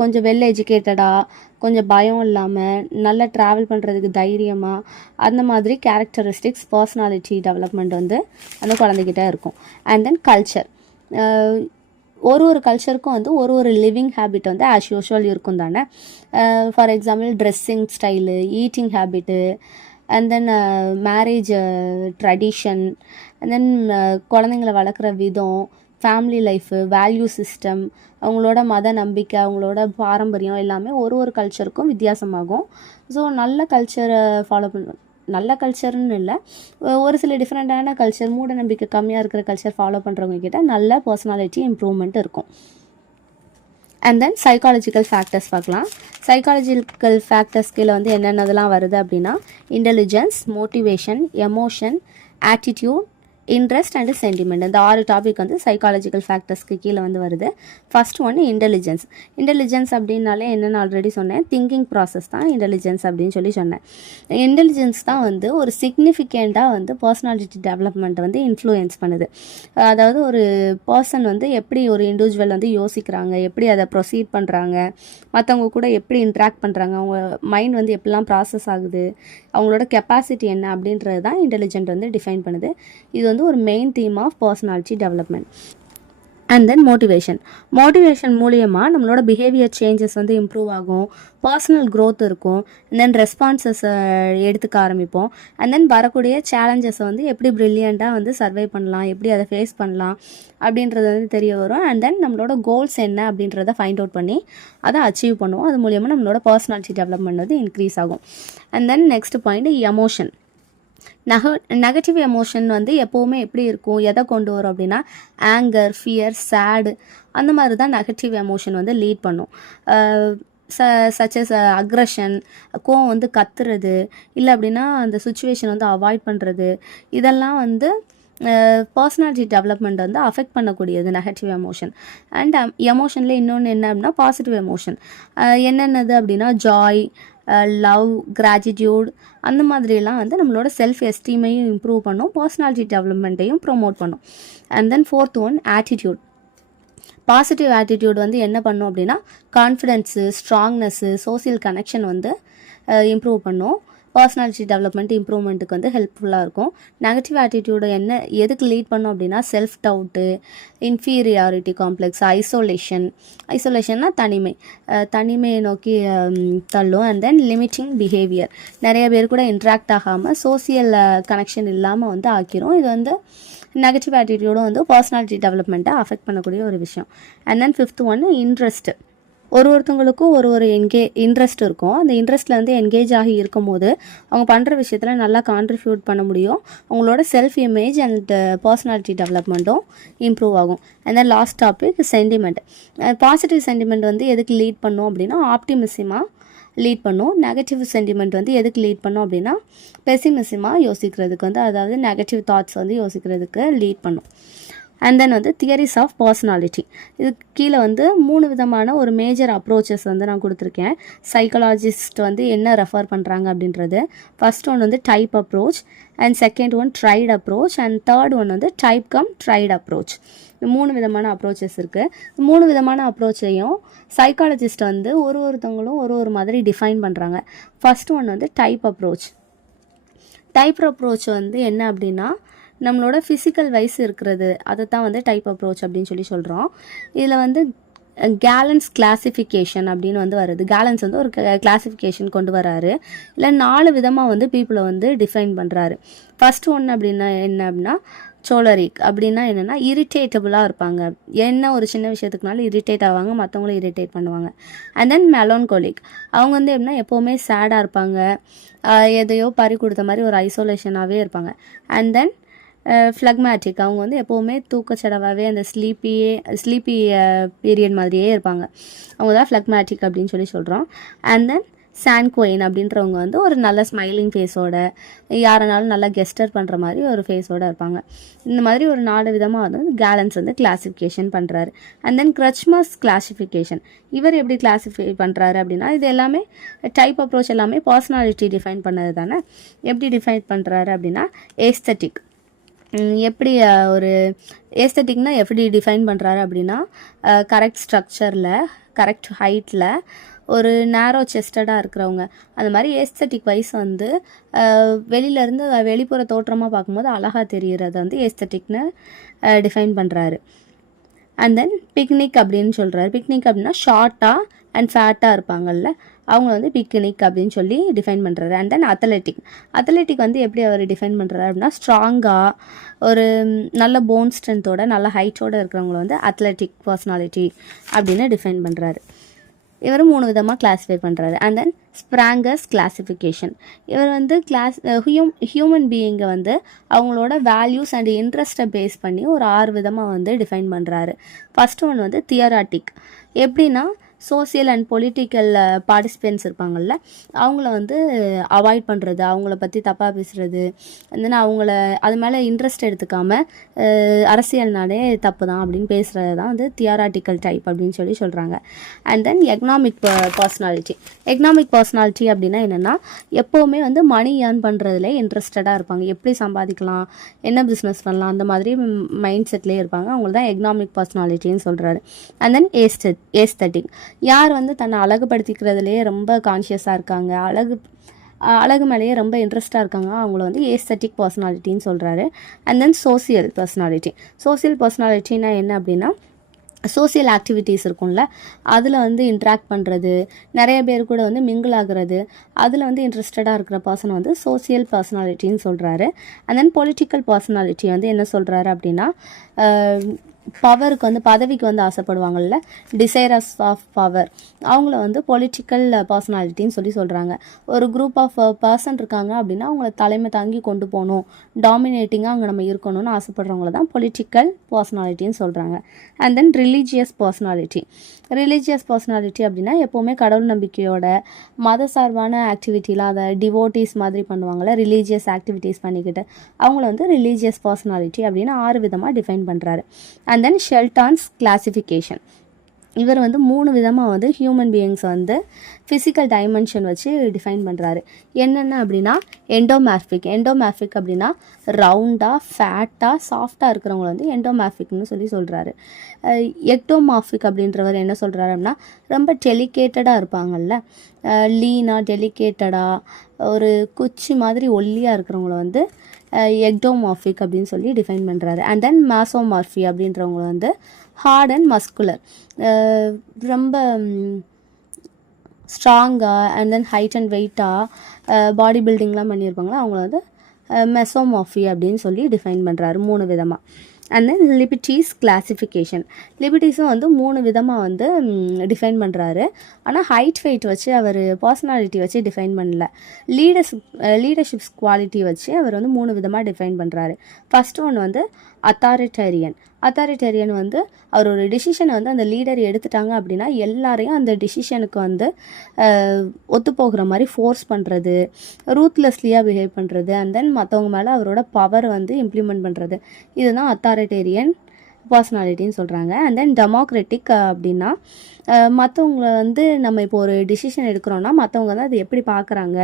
கொஞ்சம் வெல் எஜுகேட்டடாக, கொஞ்சம் பயம் இல்லாமல், நல்லா ட்ராவல் பண்ணுறதுக்கு தைரியமாக, அந்த மாதிரி கேரக்டரிஸ்டிக்ஸ் பர்சனாலிட்டி டெவலப்மெண்ட் வந்து அந்த குழந்தைகிட்ட இருக்கும். And then culture. ஒரு கல்ச்சருக்கும் வந்து ஒரு லிவிங் ஹேபிட் வந்து ஆஸ் யூஷுவல் இருக்கும் தானே. For example dressing style, eating habit, and then marriage tradition, and then குழந்தைங்களை வளர்க்குற விதம், ஃபேமிலி லைஃபு, வேல்யூ சிஸ்டம், அவங்களோட மத நம்பிக்கை, அவங்களோட பாரம்பரியம் எல்லாமே ஒரு கல்ச்சருக்கும் வித்தியாசமாகும். ஸோ நல்ல கல்ச்சரை ஃபாலோ பண்ணணும். நல்ல கல்ச்சர்னு இல்லை, ஒரு சில டிஃப்ரெண்ட்டான கல்ச்சர், மூட நம்பிக்கை கம்மியாக இருக்கிற கல்ச்சர் ஃபாலோ பண்ணுறவங்க கிட்ட நல்ல பர்சனாலிட்டி இம்ப்ரூவ்மெண்ட் இருக்கும். அண்ட் தென் சைக்காலஜிக்கல் ஃபேக்டர்ஸ் பார்க்கலாம். சைக்காலஜிக்கல் ஃபேக்டர்ஸ் கீழே வந்து என்னென்னதெல்லாம் வருது அப்படின்னா intelligence, motivation, emotion, attitude, interest and sentiment, இந்த 6 டாபிக் வந்து சைக்காலஜிக்கல் ஃபேக்டர்ஸ்க்கு கீழே வந்து வருது. ஃபர்ஸ்ட் ஒன்று இன்டெலிஜென்ஸ். இன்டெலிஜென்ஸ் அப்படின்னாலே என்னென்னு ஆல்ரெடி சொன்னேன், திங்கிங் ப்ராசஸ் தான் இன்டெலிஜென்ஸ் அப்படின்னு சொன்னேன். இன்டெலிஜென்ஸ் தான் வந்து ஒரு சிக்னிஃபிகண்ட்டாக வந்து பர்சனாலிட்டி டெவலப்மெண்ட் வந்து இன்ஃப்ளூயன்ஸ் பண்ணுது. அதாவது ஒரு பர்சன் வந்து எப்படி ஒரு இண்டிவிஜுவல் வந்து யோசிக்கிறாங்க, எப்படி அதை ப்ரொசீட் பண்ணுறாங்க, மற்றவங்க கூட எப்படி இன்ட்ராக்ட் பண்ணுறாங்க, அவங்க மைண்ட் வந்து எப்படிலாம் ப்ராசஸ் ஆகுது, அவங்களோட கெப்பாசிட்டி என்ன அப்படின்றது தான் இன்டெலிஜென்ட் வந்து டிஃபைன் பண்ணுது. இது வந்து ஒரு main theme of personality development. And then motivation மூலியமாக நம்மளோட பிஹேவியர் சேஞ்சஸ் வந்து இம்ப்ரூவ் ஆகும், பர்சனல் க்ரோத் இருக்கும், அண்ட் தென் ரெஸ்பான்சஸ் எடுத்துக்க ஆரம்பிப்போம். அண்ட் தென் வரக்கூடிய சேலஞ்சஸை வந்து எப்படி ப்ரில்லியண்ட்டாக வந்து சர்வை பண்ணலாம், எப்படி அதை ஃபேஸ் பண்ணலாம் அப்படின்றது வந்து தெரிய வரும். அண்ட் தென் நம்மளோட கோல்ஸ் என்ன அப்படின்றத ஃபைண்ட் அவுட் பண்ணி அதை அச்சீவ் பண்ணுவோம். அது மூலியமாக நம்மளோட பர்சனாலிட்டி டெவலப்மெண்ட் வந்து இன்க்ரீஸ் ஆகும். And then next point emotion. Negative emotion வந்து எப்போவுமே எப்படி இருக்கும், எதை கொண்டு வரும் அப்படின்னா ஆங்கர், ஃபியர், சேடு, அந்த மாதிரி தான் நெகட்டிவ் எமோஷன் வந்து லீட் பண்ணும். சச்சஸ் அக்ரஷன், கோவம் வந்து கத்துறது, இல்லை அப்படின்னா அந்த சுச்சுவேஷன் வந்து அவாய்ட் பண்ணுறது, இதெல்லாம் வந்து பர்சனாலிட்டி டெவலப்மெண்ட் வந்து அஃபெக்ட் பண்ணக்கூடியது நெகட்டிவ் எமோஷன். அண்ட் எமோஷனில் இன்னொன்று என்ன அப்படின்னா பாசிட்டிவ் எமோஷன். என்னென்னது அப்படின்னா ஜாய், லவ், கிராட்டிடியூட், அந்த மாதிரிலாம் வந்து நம்மளோட செல்ஃப் எஸ்டீமையும் இம்ப்ரூவ் பண்ணும், பர்சனாலிட்டி டெவலப்மெண்ட்டையும் ப்ரொமோட் பண்ணும். And then fourth one attitude. Positive attitude வந்து என்ன பண்ணும் அப்படின்னா கான்ஃபிடென்ஸு, ஸ்ட்ராங்னஸ்ஸு, சோசியல் கனெக்ஷன் வந்து இம்ப்ரூவ் பண்ணும், பர்சனாலிட்டி டெவலப்மெண்ட் இம்ப்ரூவ்மெண்ட்டுக்கு வந்து ஹெல்ப்ஃபுல்லாக இருக்கும். நெகட்டிவ் ஆட்டிடியூடு எதுக்கு லீட் பண்ணும் அப்படின்னா செல்ஃப் டவுட்டு, இன்ஃபீரியாரிட்டி காம்ப்ளெக்ஸ், ஐசோலேஷன்னா தனிமையை நோக்கி தள்ளும். அண்ட் தென் லிமிட்டிங் பிஹேவியர், நிறைய பேர் கூட இன்ட்ராக்ட் ஆகாமல் சோசியல் கனெக்ஷன் இல்லாமல் வந்து ஆக்கிரும். இது வந்து நெகட்டிவ் ஆட்டிடியூடும் வந்து பர்சனாலிட்டி டெவலப்மெண்ட்டை அஃபெக்ட் பண்ணக்கூடிய ஒரு விஷயம். அண்ட் தென் ஃபிஃப்த் ஒன்று இன்ட்ரெஸ்ட். ஒருத்தவங்களுக்கும் ஒரு இன்ட்ரெஸ்ட் இருக்கும். அந்த இன்ட்ரெஸ்ட்டில் வந்து என்கேஜ் ஆகி இருக்கும் போது அவங்க பண்ணுற விஷயத்தில் நல்லா கான்ட்ரிபியூட் பண்ண முடியும். அவங்களோட செல்ஃப் இமேஜ் அண்ட் பர்சனாலிட்டி டெவலப்மெண்ட்டும் இம்ப்ரூவ் ஆகும். And then last topic sentiment. Positive sentiment வந்து எதுக்கு லீட் பண்ணும் அப்படின்னா ஆப்டிமிசமாக லீட் பண்ணும். நெகட்டிவ் சென்டிமெண்ட் வந்து எதுக்கு லீட் பண்ணும் அப்படின்னா பெசிமிசமாக யோசிக்கிறதுக்கு வந்து, அதாவது நெகட்டிவ் தாட்ஸ் வந்து யோசிக்கிறதுக்கு லீட் பண்ணும். அண்ட் தென் வந்து தியரிஸ் ஆஃப் பர்சனாலிட்டி. இது கீழே வந்து 3 விதமான ஒரு மேஜர் அப்ரோச்சஸ் வந்து நான் கொடுத்துருக்கேன். சைக்காலஜிஸ்ட் வந்து என்ன ரெஃபர் பண்ணுறாங்க அப்படின்றது. ஃபர்ஸ்ட் ஒன் வந்து type approach, and second one trait approach, and third one வந்து டைப் கம் ட்ரைட் அப்ரோச். 3 விதமான அப்ரோச்சஸ் இருக்குது. 3 விதமான அப்ரோச்சையும் சைக்காலஜிஸ்ட் வந்து ஒருத்தவங்களும் ஒரு மாதிரி டிஃபைன் பண்ணுறாங்க. ஃபர்ஸ்ட் ஒன் வந்து டைப் அப்ரோச். டைப் அப்ரோச் வந்து என்ன அப்படின்னா நம்மளோட ஃபிசிக்கல் வைஸ் இருக்கிறது, அதை தான் வந்து டைப் அப்ரோச் அப்படின்னு சொல்கிறோம். இதில் வந்து கேலன்ஸ் கிளாசிஃபிகேஷன் அப்படின்னு வந்து வருது. கேலன்ஸ் வந்து ஒரு கிளாசிஃபிகேஷன் கொண்டு வராரு. இல்லை 4 விதமாக வந்து பீப்புளை வந்து டிஃபைன் பண்ணுறாரு. ஃபர்ஸ்ட் ஒன்று அப்படின்னா என்ன அப்படின்னா சோலரிக். அப்படின்னா என்னென்னா இரிட்டேட்டபுளாக இருப்பாங்க, என்ன ஒரு சின்ன விஷயத்துக்குனாலும் இரிட்டேட் ஆவாங்க, மற்றவங்களும் இரிட்டேட் பண்ணுவாங்க. And then melancholic. அவங்க வந்து எப்படின்னா எப்போவுமே சேடாக இருப்பாங்க, எதையோ பறி கொடுத்த மாதிரி ஒரு ஐசோலேஷனாகவே இருப்பாங்க. And then phlegmatic. அவங்க வந்து எப்போவுமே தூக்கச்சடவாகவே அந்த ஸ்லீப்பி பீரியட் மாதிரியே இருப்பாங்க. அவங்க தான் ஃப்ளக்மேட்டிக் அப்படின்னு சொல்கிறோம். அண்ட் தென் சான்குவைன் அப்படின்றவங்க வந்து ஒரு நல்ல ஸ்மைலிங் ஃபேஸோட, யாரனாலும் நல்லா கெஸ்டர் பண்ணுற மாதிரி ஒரு ஃபேஸோடு இருப்பாங்க. இந்த மாதிரி ஒரு 4 விதமாக வந்து கேலன்ஸ் வந்து கிளாசிஃபிகேஷன் பண்ணுறாரு. And then Kretschmer's classification. இவர் எப்படி கிளாஸிஃபை பண்ணுறாரு அப்படின்னா இது எல்லாமே டைப் அப்ரோச் எல்லாமே பர்சனாலிட்டி டிஃபைன் பண்ணது தானே. எப்படி டிஃபைன் பண்ணுறாரு அப்படின்னா ஏஸ்தட்டிக். எப்படி ஒரு ஏஸ்தட்டிக்னா எப்படி டிஃபைன் பண்ணுறாரு அப்படின்னா கரெக்ட் ஸ்ட்ரக்சரில், கரெக்ட் ஹைட்டில், ஒரு நேரோ செஸ்டடாக இருக்கிறவங்க, அந்த மாதிரி ஏஸ்தட்டிக் வைஸ் வந்து வெளியிலேருந்து வெளிப்புற தோற்றமாக பார்க்கும்போது அழகாக தெரிகிறத வந்து ஏஸ்தட்டிக்னு டிஃபைன் பண்ணுறாரு. அண்ட் தென் பிக்னிக் அப்படின்னு சொல்கிறாரு. பிக்னிக் அப்படின்னா ஷார்ட்டாக அண்ட் ஃபேட்டாக இருப்பாங்கல்ல, அவங்க வந்து பிக்னிக் அப்படின்னு சொல்லி டிஃபைன் பண்ணுறாரு. அண்ட் தென் அத்லெட்டிக் வந்து எப்படி அவர் டிஃபைன் பண்ணுறாரு அப்படின்னா ஸ்ட்ராங்காக ஒரு நல்ல போன் ஸ்ட்ரென்த்தோட நல்ல ஹைட்டோடு இருக்கிறவங்கள வந்து அத்லெட்டிக் பர்சனாலிட்டி அப்படின்னு டிஃபைன் பண்ணுறாரு. இவர் 3 விதமாக கிளாஸிஃபை பண்ணுறாரு. And then Spranger's classification. இவர் வந்து ஹியூமன் பீயிங்கை வந்து அவங்களோட வேல்யூஸ் அண்ட் இன்ட்ரெஸ்ட்டை பேஸ் பண்ணி ஒரு 6 விதமாக வந்து டிஃபைன் பண்ணுறாரு. ஃபர்ஸ்ட் ஒன் வந்து தியராட்டிக். எப்படின்னா சோசியல் அண்ட் பொலிட்டிக்கல் பார்ட்டிசிபென்ட்ஸ் இருப்பாங்கள்ல, அவங்கள வந்து அவாய்ட் பண்ணுறது, அவங்கள பற்றி தப்பாக பேசுகிறது, தென் அவங்கள அது மேலே இன்ட்ரெஸ்ட் எடுத்துக்காமல் அரசியல்னாலே தப்பு தான் அப்படின்னு பேசுகிறது தான் வந்து தியராட்டிக்கல் டைப் அப்படின்னு சொல்கிறாங்க. And then economic personality. Economic personality அப்படின்னா என்னென்னா, எப்போவுமே வந்து மணி ஏர்ன் பண்ணுறதுல இன்ட்ரெஸ்டடாக இருப்பாங்க. எப்படி சம்பாதிக்கலாம், என்ன பிஸ்னஸ் பண்ணலாம், அந்த மாதிரி மைண்ட் செட்லேயே இருப்பாங்க. அவங்க தான் எக்கனாமிக் பர்சனாலிட்டின்னு சொல்கிறாரு. And then aesthetic. யார் வந்து தன்னை அழகுபடுத்திக்கிறதுலேயே ரொம்ப கான்ஷியஸாக இருக்காங்க, அழகு மேலேயே ரொம்ப இன்ட்ரெஸ்ட்டாக இருக்காங்க, அவங்கள வந்து ஏஸ்தட்டிக் பர்சனாலிட்டின்னு சொல்கிறாரு. And then social personality. Social பர்சனாலிட்டின்னா என்ன அப்படின்னா, சோசியல் ஆக்டிவிட்டீஸ் இருக்கும்ல, அதில் வந்து இன்ட்ராக்ட் பண்ணுறது, நிறைய பேர் கூட வந்து மிங்கிள் ஆகுறது, அதில் வந்து இன்ட்ரெஸ்டடாக இருக்கிற பர்சன் வந்து சோசியல் பர்சனாலிட்டின்னு சொல்கிறாரு. அண்ட் தென் பொலிட்டிக்கல் பர்சனாலிட்டி வந்து என்ன சொல்கிறாரு அப்படின்னா, பவருக்கு வந்து பதவிக்கு வந்து ஆசைப்படுவாங்கள்ல, டிசைரஸ் ஆஃப் பவர், அவங்கள வந்து பொலிட்டிக்கல் பர்சனாலிட்டின்னு சொல்கிறாங்க. ஒரு குரூப் ஆஃப் பர்சன் இருக்காங்க அப்படின்னா அவங்கள தலைமை தாங்கி கொண்டு போகணும், டாமினேட்டிங்காக அங்கே நம்ம இருக்கணும்னு ஆசைப்படுறவங்கள தான் பொலிட்டிக்கல் பர்சனாலிட்டின்னு சொல்கிறாங்க. And then religious personality. Religious personality அப்படின்னா எப்போவுமே கடவுள் நம்பிக்கையோட மத சார்பான ஆக்டிவிட்டிலாம், அதை டிவோட்டிஸ் மாதிரி பண்ணுவாங்கள்ல, ரிலீஜியஸ் ஆக்டிவிட்டீஸ் பண்ணிக்கிட்டு, அவங்கள வந்து ரிலீஜியஸ் பர்சனாலிட்டி அப்படின்னு 6 விதமாக டிஃபைன் பண்ணுறாரு. And then Sheldon's classification. இவர் வந்து 3 விதமாக வந்து ஹியூமன் பீயிங்ஸ் வந்து ஃபிசிக்கல் டைமென்ஷன் வச்சு டிஃபைன் பண்ணுறாரு. என்னென்ன அப்படின்னா, எண்டோமேர்ஃபிக் அப்படின்னா ரவுண்டாக ஃபேட்டாக சாஃப்டாக இருக்கிறவங்கள வந்து எண்டோமேர்ஃபிக்னு சொல்கிறாரு. எக்டோமார்ஃபிக் அப்படின்றவர் என்ன சொல்கிறாரு அப்படின்னா, ரொம்ப டெலிகேட்டடாக இருப்பாங்கள்ல, லீனாக டெலிகேட்டடாக ஒரு குச்சி மாதிரி ஒல்லியாக இருக்கிறவங்கள வந்து எக்டோமார்ஃபிக் அப்படின்னு சொல்லி டிஃபைன் பண்ணுறாரு. அண்ட் தென் மேசோமார்ஃபி அப்படின்றவங்க வந்து ஹார்ட் அண்ட் மஸ்குலர், ரொம்ப ஸ்ட்ராங்காக அண்ட் தென் ஹைட் அண்ட் வெயிட்டாக பாடி பில்டிங்லாம் பண்ணியிருப்பாங்களா, அவங்கள வந்து மெசோமார்ஃபி அப்படின்னு சொல்லி டிஃபைன் பண்ணுறாரு 3 விதமாக. And then லிபிட்டீஸ் classification. லிபிட்டீஸும் வந்து 3 விதமாக வந்து டிஃபைன் பண்ணுறாரு. ஆனால் ஹைட் வெயிட் வச்சு அவர் பர்சனாலிட்டி வச்சு டிஃபைன் பண்ணல, லீடர்ஷிப்ஸ் குவாலிட்டி வச்சு அவர் வந்து 3 விதமாக டிஃபைன் பண்ணுறாரு. ஃபஸ்ட்டு ஒன்று வந்து அத்தாரிட்டேரியன் வந்து அவர் ஒரு டிசிஷனை வந்து அந்த லீடர் எடுத்துட்டாங்க அப்படின்னா எல்லாரையும் அந்த டிசிஷனுக்கு வந்து ஒத்துப்போகிற மாதிரி ஃபோர்ஸ் பண்ணுறது, ரூத்லெஸ்லியாக பிஹேவ் பண்ணுறது, அண்ட் தென் மற்றவங்க மேலே அவரோட பவர் வந்து இம்ப்ளிமெண்ட் பண்ணுறது, இதுதான் அத்தாரிட்டேரியன் பர்சனாலிட்டின்னு சொல்கிறாங்க. அண்ட் தென் டெமோக்ராட்டிக் அப்படின்னா, மற்றவங்கள வந்து நம்ம இப்போ ஒரு டிசிஷன் எடுக்கிறோன்னா மற்றவங்க தான் அது எப்படி பார்க்குறாங்க,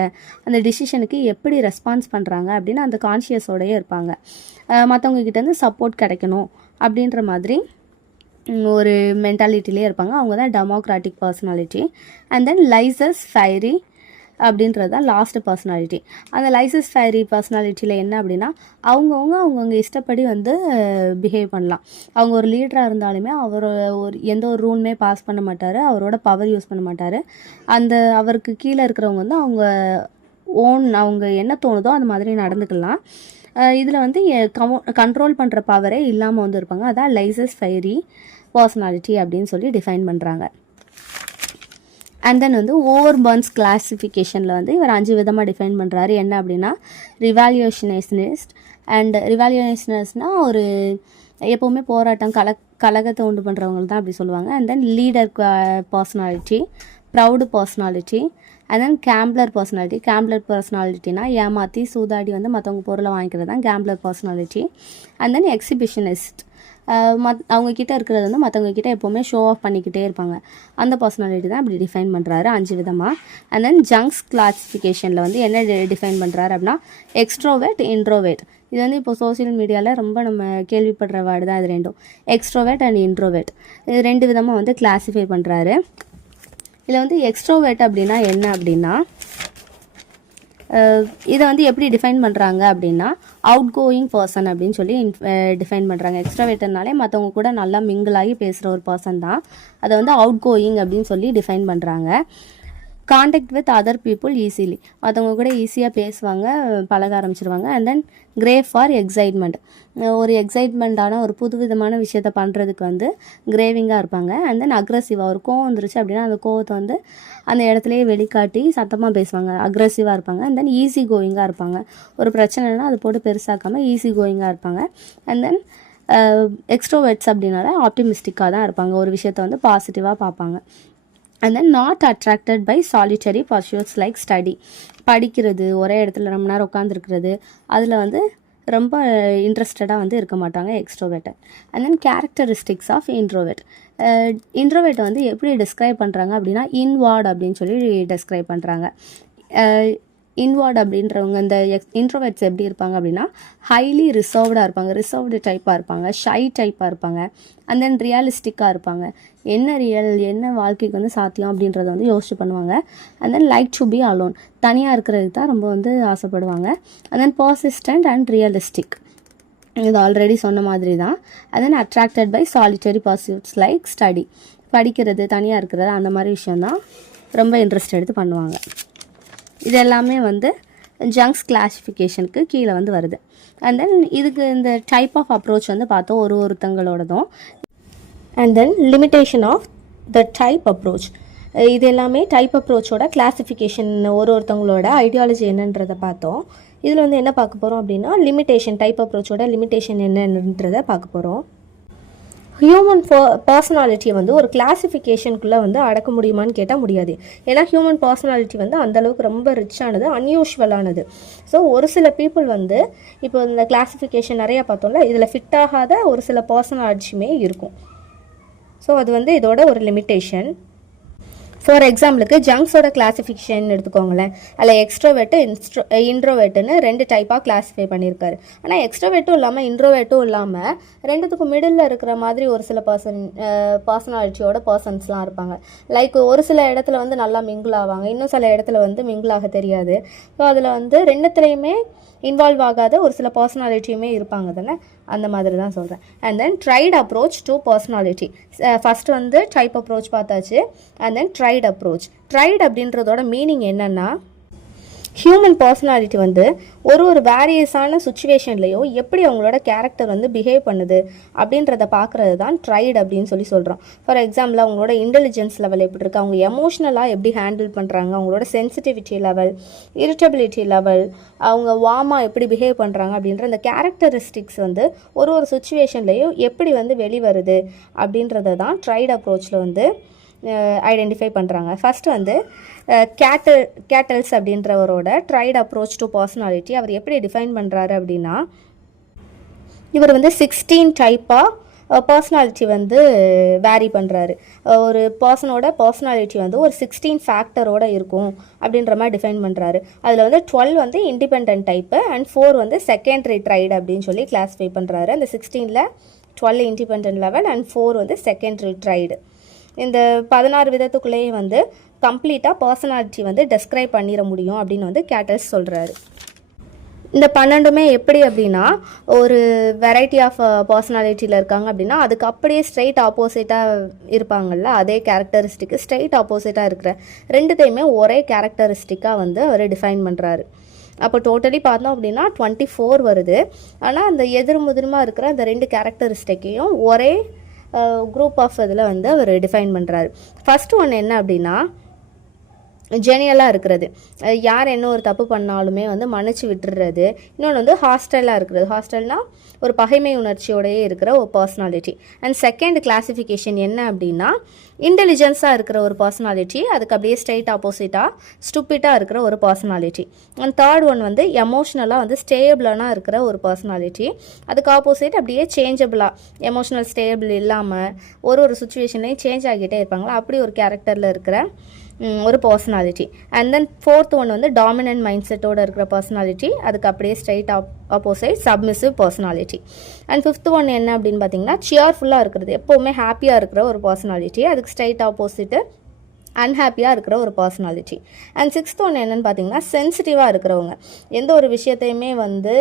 அந்த டிசிஷனுக்கு எப்படி ரெஸ்பான்ஸ் பண்ணுறாங்க அப்படின்னு அந்த கான்ஷியஸோடையே இருப்பாங்க. மற்றவங்கக்கிட்டேருந்து சப்போர்ட் கிடைக்கணும் அப்படின்ற மாதிரி ஒரு மென்டாலிட்டிலே இருப்பாங்க. அவங்க தான் democratic personality. And then lysis fiery அப்படின்றது தான் லாஸ்ட் பர்சனாலிட்டி. அந்த லைசஸ் ஃபைரி பர்சனாலிட்டியில் என்ன அப்படின்னா, அவங்கவுங்க இஷ்டப்படி வந்து பிஹேவ் பண்ணலாம். அவங்க ஒரு லீடராக இருந்தாலுமே அவர் எந்த ஒரு ரூலுமே பாஸ் பண்ண மாட்டார், அவரோட பவர் யூஸ் பண்ண மாட்டார். அவருக்கு கீழே இருக்கிறவங்க வந்து அவங்க என்ன தோணுதோ அந்த மாதிரி நடந்துக்கலாம். இதில் வந்து கண்ட்ரோல் பண்ணுற பவரே இல்லாமல் வந்து இருப்பாங்க. அதான் லைசஸ் ஃபைரி பர்சனாலிட்டி அப்படின்னு சொல்லி டிஃபைன் பண்ணுறாங்க. அண்ட் தென் வந்து ஓவர்பர்ன்ஸ் கிளாசிஃபிகேஷனில் வந்து இவர் 5 விதமாக டிஃபைன் பண்ணுறாரு. என்ன அப்படின்னா, ரிவால்யூஷனிஸ்ட். அண்ட் ரிவால்யூஷனிஸ்ட்னால் ஒரு எப்போவுமே போராட்டம் கலகத்தை உண்டு பண்ணுறவங்க தான் அப்படி சொல்லுவாங்க. And then leader personality, proud personality. And then gambler பர்சனாலிட்டினா ஏமாற்றி சூதாடி வந்து மற்றவங்க பொருளை வாங்கிக்கிறது தான் gambler personality. And then exhibitionist, அவங்கக்கிட்ட இருக்கிறது வந்து மற்றவங்கக்கிட்ட எப்போவுமே ஷோ ஆஃப் பண்ணிக்கிட்டே இருப்பாங்க. அந்த பர்சனாலிட்டி தான் அப்படி டிஃபைன் பண்ணுறாரு 5 விதமாக. அண்ட் தென் ஜங்ஸ் கிளாசிஃபிகேஷனில் வந்து என்ன டிஃபைன் பண்ணுறாரு அப்படின்னா, எக்ஸ்ட்ரோவேட், இன்ட்ரோவேட். இது வந்து இப்போ சோசியல் மீடியாவில் ரொம்ப நம்ம கேள்விப்படுற வேர்டு தான் இது ரெண்டும், எக்ஸ்ட்ரோவேட் அண்ட் இன்ட்ரோவேட். இது 2 விதமாக வந்து கிளாஸிஃபை பண்ணுறாரு. இதில் வந்து எக்ஸ்ட்ரோவேட் அப்படின்னா என்ன அப்படின்னா, இதை வந்து எப்படி டிஃபைன் பண்ணுறாங்க அப்படின்னா, அவுட் கோயிங் பர்சன் அப்படின்னு சொல்லி டிஃபைன் பண்ணுறாங்க. எக்ஸ்ட்ராவேட்டர்னாலே மற்றவங்க கூட நல்லா மிங்கிளாகி பேசுகிற ஒரு பர்சன் தான், அதை வந்து அவுட் கோயிங் அப்படின்னு சொல்லி டிஃபைன் பண்ணுறாங்க. Contact with other people easily, மற்றவங்க கூட ஈஸியாக பேசுவாங்க, பழக ஆரம்பிச்சிருவாங்க. And then grave for excitement, ஒரு எக்ஸைட்மெண்ட்டான ஒரு புது விதமான விஷயத்த பண்ணுறதுக்கு வந்து கிரேவிங்காக இருப்பாங்க. அண்ட் தென் அக்ரெசிவாக, ஒரு கோவம் வந்துருச்சு அப்படின்னா அந்த கோவத்தை வந்து அந்த இடத்துலையே வெளிக்காட்டி சத்தமாக பேசுவாங்க, அக்ரெசிவாக இருப்பாங்க. அண்ட் தென் ஈஸி கோயிங்காக இருப்பாங்க, ஒரு பிரச்சனைனா அது போட்டு பெருசாக்காமல் ஈஸி கோயிங்காக இருப்பாங்க. அண்ட் தென் எக்ஸ்ட்ரோவர்ட்ஸ் அப்படின்னால ஆப்டிமிஸ்டிக்காக தான் இருப்பாங்க, ஒரு விஷயத்த வந்து பாசிட்டிவாக பார்ப்பாங்க. And then not attracted by solitary pursuits like study. படிக்கிறது, ஒரே இடத்துல ரொம்ப நேரம் உட்காந்துருக்கிறது, அதில் வந்து ரொம்ப இன்ட்ரெஸ்டடாக வந்து இருக்க மாட்டாங்க extrovert. And then characteristics of introvert. இன்ட்ரோவேர்ட்டை வந்து எப்படி டிஸ்கிரைப் பண்ணுறாங்க அப்படின்னா இன்வார்ட் அப்படின்னு சொல்லி டிஸ்கிரைப் பண்ணுறாங்க. இன்வார்ட் அப்படின்றவங்க இந்த இன்ட்ரோவேர்ட்ஸ் எப்படி இருப்பாங்க அப்படின்னா ஹைலி ரிசர்வ்டாக இருப்பாங்க, ரிசர்வ்டு டைப்பாக இருப்பாங்க, ஷை டைப்பாக இருப்பாங்க. அண்ட் தென் ரியலிஸ்டிக்காக இருப்பாங்க, என்ன ரியல், என்ன வாழ்க்கைக்கு வந்து சாத்தியம் அப்படின்றத வந்து யோசிச்சு பண்ணுவாங்க. And then like to be alone, தனியாக இருக்கிறதுக்கு தான் ரொம்ப வந்து ஆசைப்படுவாங்க. And then persistent and realistic, இது ஆல்ரெடி சொன்ன மாதிரி தான். And then attracted by solitary pursuits like study, படிக்கிறது, தனியாக இருக்கிறது, அந்த மாதிரி விஷயந்தான் ரொம்ப இன்ட்ரெஸ்ட் எடுத்து பண்ணுவாங்க. இது எல்லாமே வந்து ஜங்க்ஸ் கிளாசிஃபிகேஷனுக்கு கீழே வந்து வருது. அண்ட் தென் இதுக்கு இந்த டைப் ஆஃப் அப்ரோச் வந்து பார்த்தோம் ஒருத்தங்களோடதும். And then limitation of the type approach, இது எல்லாமே டைப் அப்ரோச்சோட கிளாசிஃபிகேஷன், ஒருத்தவங்களோட ஐடியாலஜி என்னன்றதை பார்த்தோம். இதில் வந்து என்ன பார்க்க போகிறோம் அப்படின்னா லிமிட்டேஷன், டைப் அப்ரோச்சோட லிமிட்டேஷன் என்னன்றதை பார்க்க போகிறோம். ஹியூமன் பர்சனாலிட்டியை வந்து ஒரு கிளாசிஃபிகேஷனுக்குள்ளே வந்து அடக்க முடியுமான்னு கேட்டால் முடியாது. ஏன்னா ஹியூமன் பர்சனாலிட்டி வந்து அந்தளவுக்கு ரொம்ப ரிச்சானது, அன்யூஷுவலானது. ஸோ ஒரு சில பீப்புள் வந்து இப்போ இந்த கிளாசிஃபிகேஷன் நிறையா பார்த்தோம்ல, இதில் ஃபிட் ஆகாத ஒரு சில பர்சனாலிட்டியுமே இருக்கும். ஸோ அது வந்து இதோட ஒரு லிமிட்டேஷன். ஃபார் எக்ஸாம்பிளுக்கு ஜங்க்ஸோட கிளாசிஃபிகேஷன் எடுத்துக்கோங்களேன். அதில் எக்ஸ்ட்ரோவேர்ட்டு இன்ட்ரோவேர்ட்டுன்னு 2 டைப்பாக கிளாஸிஃபை பண்ணியிருக்காரு. ஆனால் எக்ஸ்ட்ரோவேர்ட்டும் இல்லாமல் இன்ட்ரோவேர்ட்டும் இல்லாமல் ரெண்டுத்துக்கும் மிடில் இருக்கிற மாதிரி ஒரு சில பர்சனாலிட்டியோட பர்சன்ஸ்லாம் இருப்பாங்க. லைக் ஒரு சில இடத்துல வந்து நல்லா மிங்கிள் ஆவாங்க, இன்னும் சில இடத்துல வந்து மிங்கிள் ஆக தெரியாது. ஸோ அதில் வந்து ரெண்டுத்துலேயுமே இன்வால்வ் ஆகாத ஒரு சில பர்சனாலிட்டியுமே இருப்பாங்க தானே, அந்த மாதிரி தான் சொல்கிறேன். And then trait approach to personality. First வந்து டைப் அப்ரோச் பார்த்தாச்சு. And then trait approach. Trait அப்படின்றதோட மீனிங் என்னென்னா ஹியூமன் பர்சனாலிட்டி வந்து ஒரு வேரியஸான சுச்சுவேஷன்லையும் எப்படி அவங்களோட கேரக்டர் வந்து பிஹேவ் பண்ணுது அப்படின்றத பார்க்குறது தான் ட்ரைட் அப்படின்னு சொல்லி சொல்கிறோம். ஃபார் எக்ஸாம்பிள் அவங்களோட இன்டெலிஜென்ஸ் லெவல் எப்படி இருக்குது, அவங்க எமோஷ்னலாக எப்படி ஹேண்டில் பண்ணுறாங்க, அவங்களோட சென்சிட்டிவிட்டி லெவல், இரிட்டபிலிட்டி லெவல், அவங்க வார்மாக எப்படி பிஹேவ் பண்ணுறாங்க அப்படின்ற அந்த கேரக்டரிஸ்டிக்ஸ் வந்து ஒரு சுச்சுவேஷன்லையும் எப்படி வந்து வெளிவருது அப்படின்றத தான் ட்ரைட் அப்ரோச்சில் வந்து ஐடென்டிஃபை பண்ணுறாங்க. ஃபஸ்ட்டு வந்து கேட்டல்ஸ் அப்படின்றவரோட ட்ரைட் அப்ரோச் டு பர்சனாலிட்டி அவர் எப்படி டிஃபைன் பண்ணுறாரு அப்படின்னா, இவர் வந்து 16 டைப்பாக பர்சனாலிட்டி வந்து வேரி பண்ணுறாரு. ஒரு பர்சனோட பர்சனாலிட்டி வந்து ஒரு 16 ஃபேக்டரோடு இருக்கும் அப்படின்ற மாதிரி டிஃபைன் பண்ணுறாரு. அதில் வந்து 12 வந்து இண்டிபெண்ட் டைப்பு அண்ட் 4 வந்து செகண்டரி ட்ரைடு அப்படின்னு சொல்லி கிளாஸிஃபை பண்ணுறாரு. அந்த 16ல் 12 இண்டிபெண்ட் லெவல் அண்ட் 4 வந்து செகண்டரி ட்ரைடு. இந்த 16 விதத்துக்குள்ளேயே வந்து கம்ப்ளீட்டாக பர்சனாலிட்டி வந்து டெஸ்கிரைப் பண்ணிட முடியும் அப்படின்னு வந்து கேட்டல்ஸ் சொல்கிறாரு. இந்த 12மே எப்படி அப்படின்னா ஒரு வெரைட்டி ஆஃப் பர்சனாலிட்டியில் இருக்காங்க அப்படின்னா அதுக்கு அப்படியே ஸ்ட்ரெயிட் ஆப்போசிட்டாக இருப்பாங்கள்ல, அதே கேரக்டரிஸ்டிக்கு ஸ்ட்ரெயிட் ஆப்போசிட்டாக இருக்கிற ரெண்டுத்தையுமே ஒரே கேரக்டரிஸ்டிக்காக வந்து அவர் டிஃபைன் பண்ணுறாரு. அப்போ டோட்டலி பார்த்தோம் அப்படின்னா 24 வருது. ஆனால் அந்த எதிர்முதிர்மாக இருக்கிற அந்த 2 கேரக்டரிஸ்டிக்கையும் ஒரே குரூப் ஆஃப் இதில் வந்து அவர் டிஃபைன் பண்ணுறாரு. ஃபஸ்ட்டு ஒன்று என்ன அப்படின்னா ஜெனியலாக இருக்கிறது, யார் என்ன ஒரு தப்பு பண்ணாலுமே வந்து மன்னிச்சு விட்டுறது. இன்னொன்று வந்து ஹாஸ்டலாக இருக்கிறது, ஹாஸ்டல்னால் ஒரு பகைமை உணர்ச்சியோடையே இருக்கிற ஒரு பர்சனாலிட்டி. அண்ட் செகண்ட் கிளாஸிஃபிகேஷன் என்ன அப்படின்னா இன்டெலிஜென்ஸாக இருக்கிற ஒரு பர்சனாலிட்டி, அதுக்கு அப்படியே ஸ்ட்ரெயிட் ஆப்போசிட்டாக ஸ்டூப்பிட்டாக இருக்கிற ஒரு பர்சனாலிட்டி. அண்ட் தேர்ட் ஒன் வந்து எமோஷ்னலாக வந்து ஸ்டேபிளாக இருக்கிற ஒரு பர்சனாலிட்டி, அதுக்கு ஆப்போசிட் அப்படியே சேஞ்சபிளாக எமோஷ்னல் ஸ்டேபிள் இல்லாமல் ஒரு சுச்சுவேஷன்லேயும் சேஞ்ச் ஆகிட்டே இருப்பாங்களா, அப்படி ஒரு கேரக்டரில் இருக்கிற ஒரு personality. And then fourth one வந்து டாமினன்ட் மைண்ட் செட்டோடு இருக்கிற பர்சனாலிட்டி, அதுக்கு அப்படியே straight opposite submissive personality. And fifth one என்ன அப்படின்னு பார்த்தீங்கன்னா சியர்ஃபுல்லாக இருக்கிறது, எப்போவுமே ஹாப்பியாக இருக்கிற ஒரு பர்சனாலிட்டி, அதுக்கு ஸ்ட்ரெயிட் ஆப்போசிட்டு அன்ஹாப்பியாக இருக்கிற ஒரு பர்சனாலிட்டி. அண்ட் சிக்ஸ்த் ஒன்று என்னென்னு பார்த்தீங்கன்னா சென்சிட்டிவாக இருக்கிறவங்க, எந்த ஒரு விஷயத்தையுமே வந்து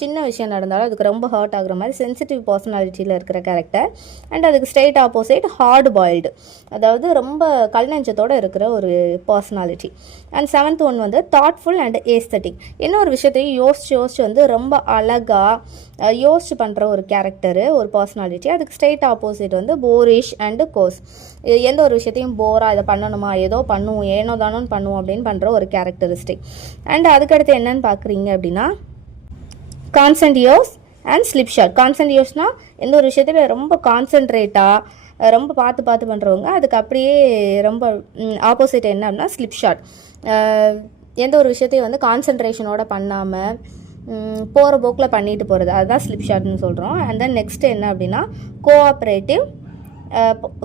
சின்ன விஷயம் நடந்தாலும் அதுக்கு ரொம்ப ஹர்ட் ஆகுற மாதிரி சென்சிட்டிவ் பர்சனாலிட்டியில் இருக்கிற கேரக்டர். அண்ட் அதுக்கு ஸ்ட்ரெயிட் ஆப்போசிட் ஹார்ட் பாயில்டு, அதாவது ரொம்ப கல்நெஞ்சத்தோடு இருக்கிற ஒரு பர்சனாலிட்டி. அண்ட் செவன்த் ஒன் வந்து தாட்ஃபுல் அண்ட் ஏஸ்தட்டிக், என்ன ஒரு விஷயத்தையும் யோசிச்சு வந்து ரொம்ப அழகாக யோசிச்சு பண்ணுற ஒரு கேரக்டரு, ஒரு பர்சனாலிட்டி. அதுக்கு ஸ்ட்ரெயிட் ஆப்போசிட் வந்து போரிஷ் அண்டு கோஸ், எந்த ஒரு விஷயத்தையும் போராக இதை பண்ணணுமா, ஏதோ பண்ணுவோம், ஏனோ தானோன்னு பண்ணுவோம் அப்படின்னு பண்ணுற ஒரு கேரக்டரிஸ்டிக். அண்ட் அதுக்கடுத்து என்னன்னு பார்க்குறீங்க அப்படின்னா கான்சன்ட்ரியோஸ் அண்ட் ஸ்லிப்ஷாட். கான்சன்ட்ரியோஸ்னால் எந்த ஒரு விஷயத்தில் ரொம்ப கான்சன்ட்ரேட்டாக ரொம்ப பார்த்து பார்த்து பண்ணுறவங்க அதுக்கு அப்படியே ரொம்ப ஆப்போசிட் என்ன அப்படின்னா ஸ்லிப் ஷாட். எந்த ஒரு விஷயத்தையும் வந்து கான்சன்ட்ரேஷனோட பண்ணாமல் போகிற போக்கில் பண்ணிட்டு போகிறது, அதுதான் ஸ்லிப் ஷாட்னு சொல்கிறோம். அண்ட் தென் நெக்ஸ்ட்டு என்ன அப்படின்னா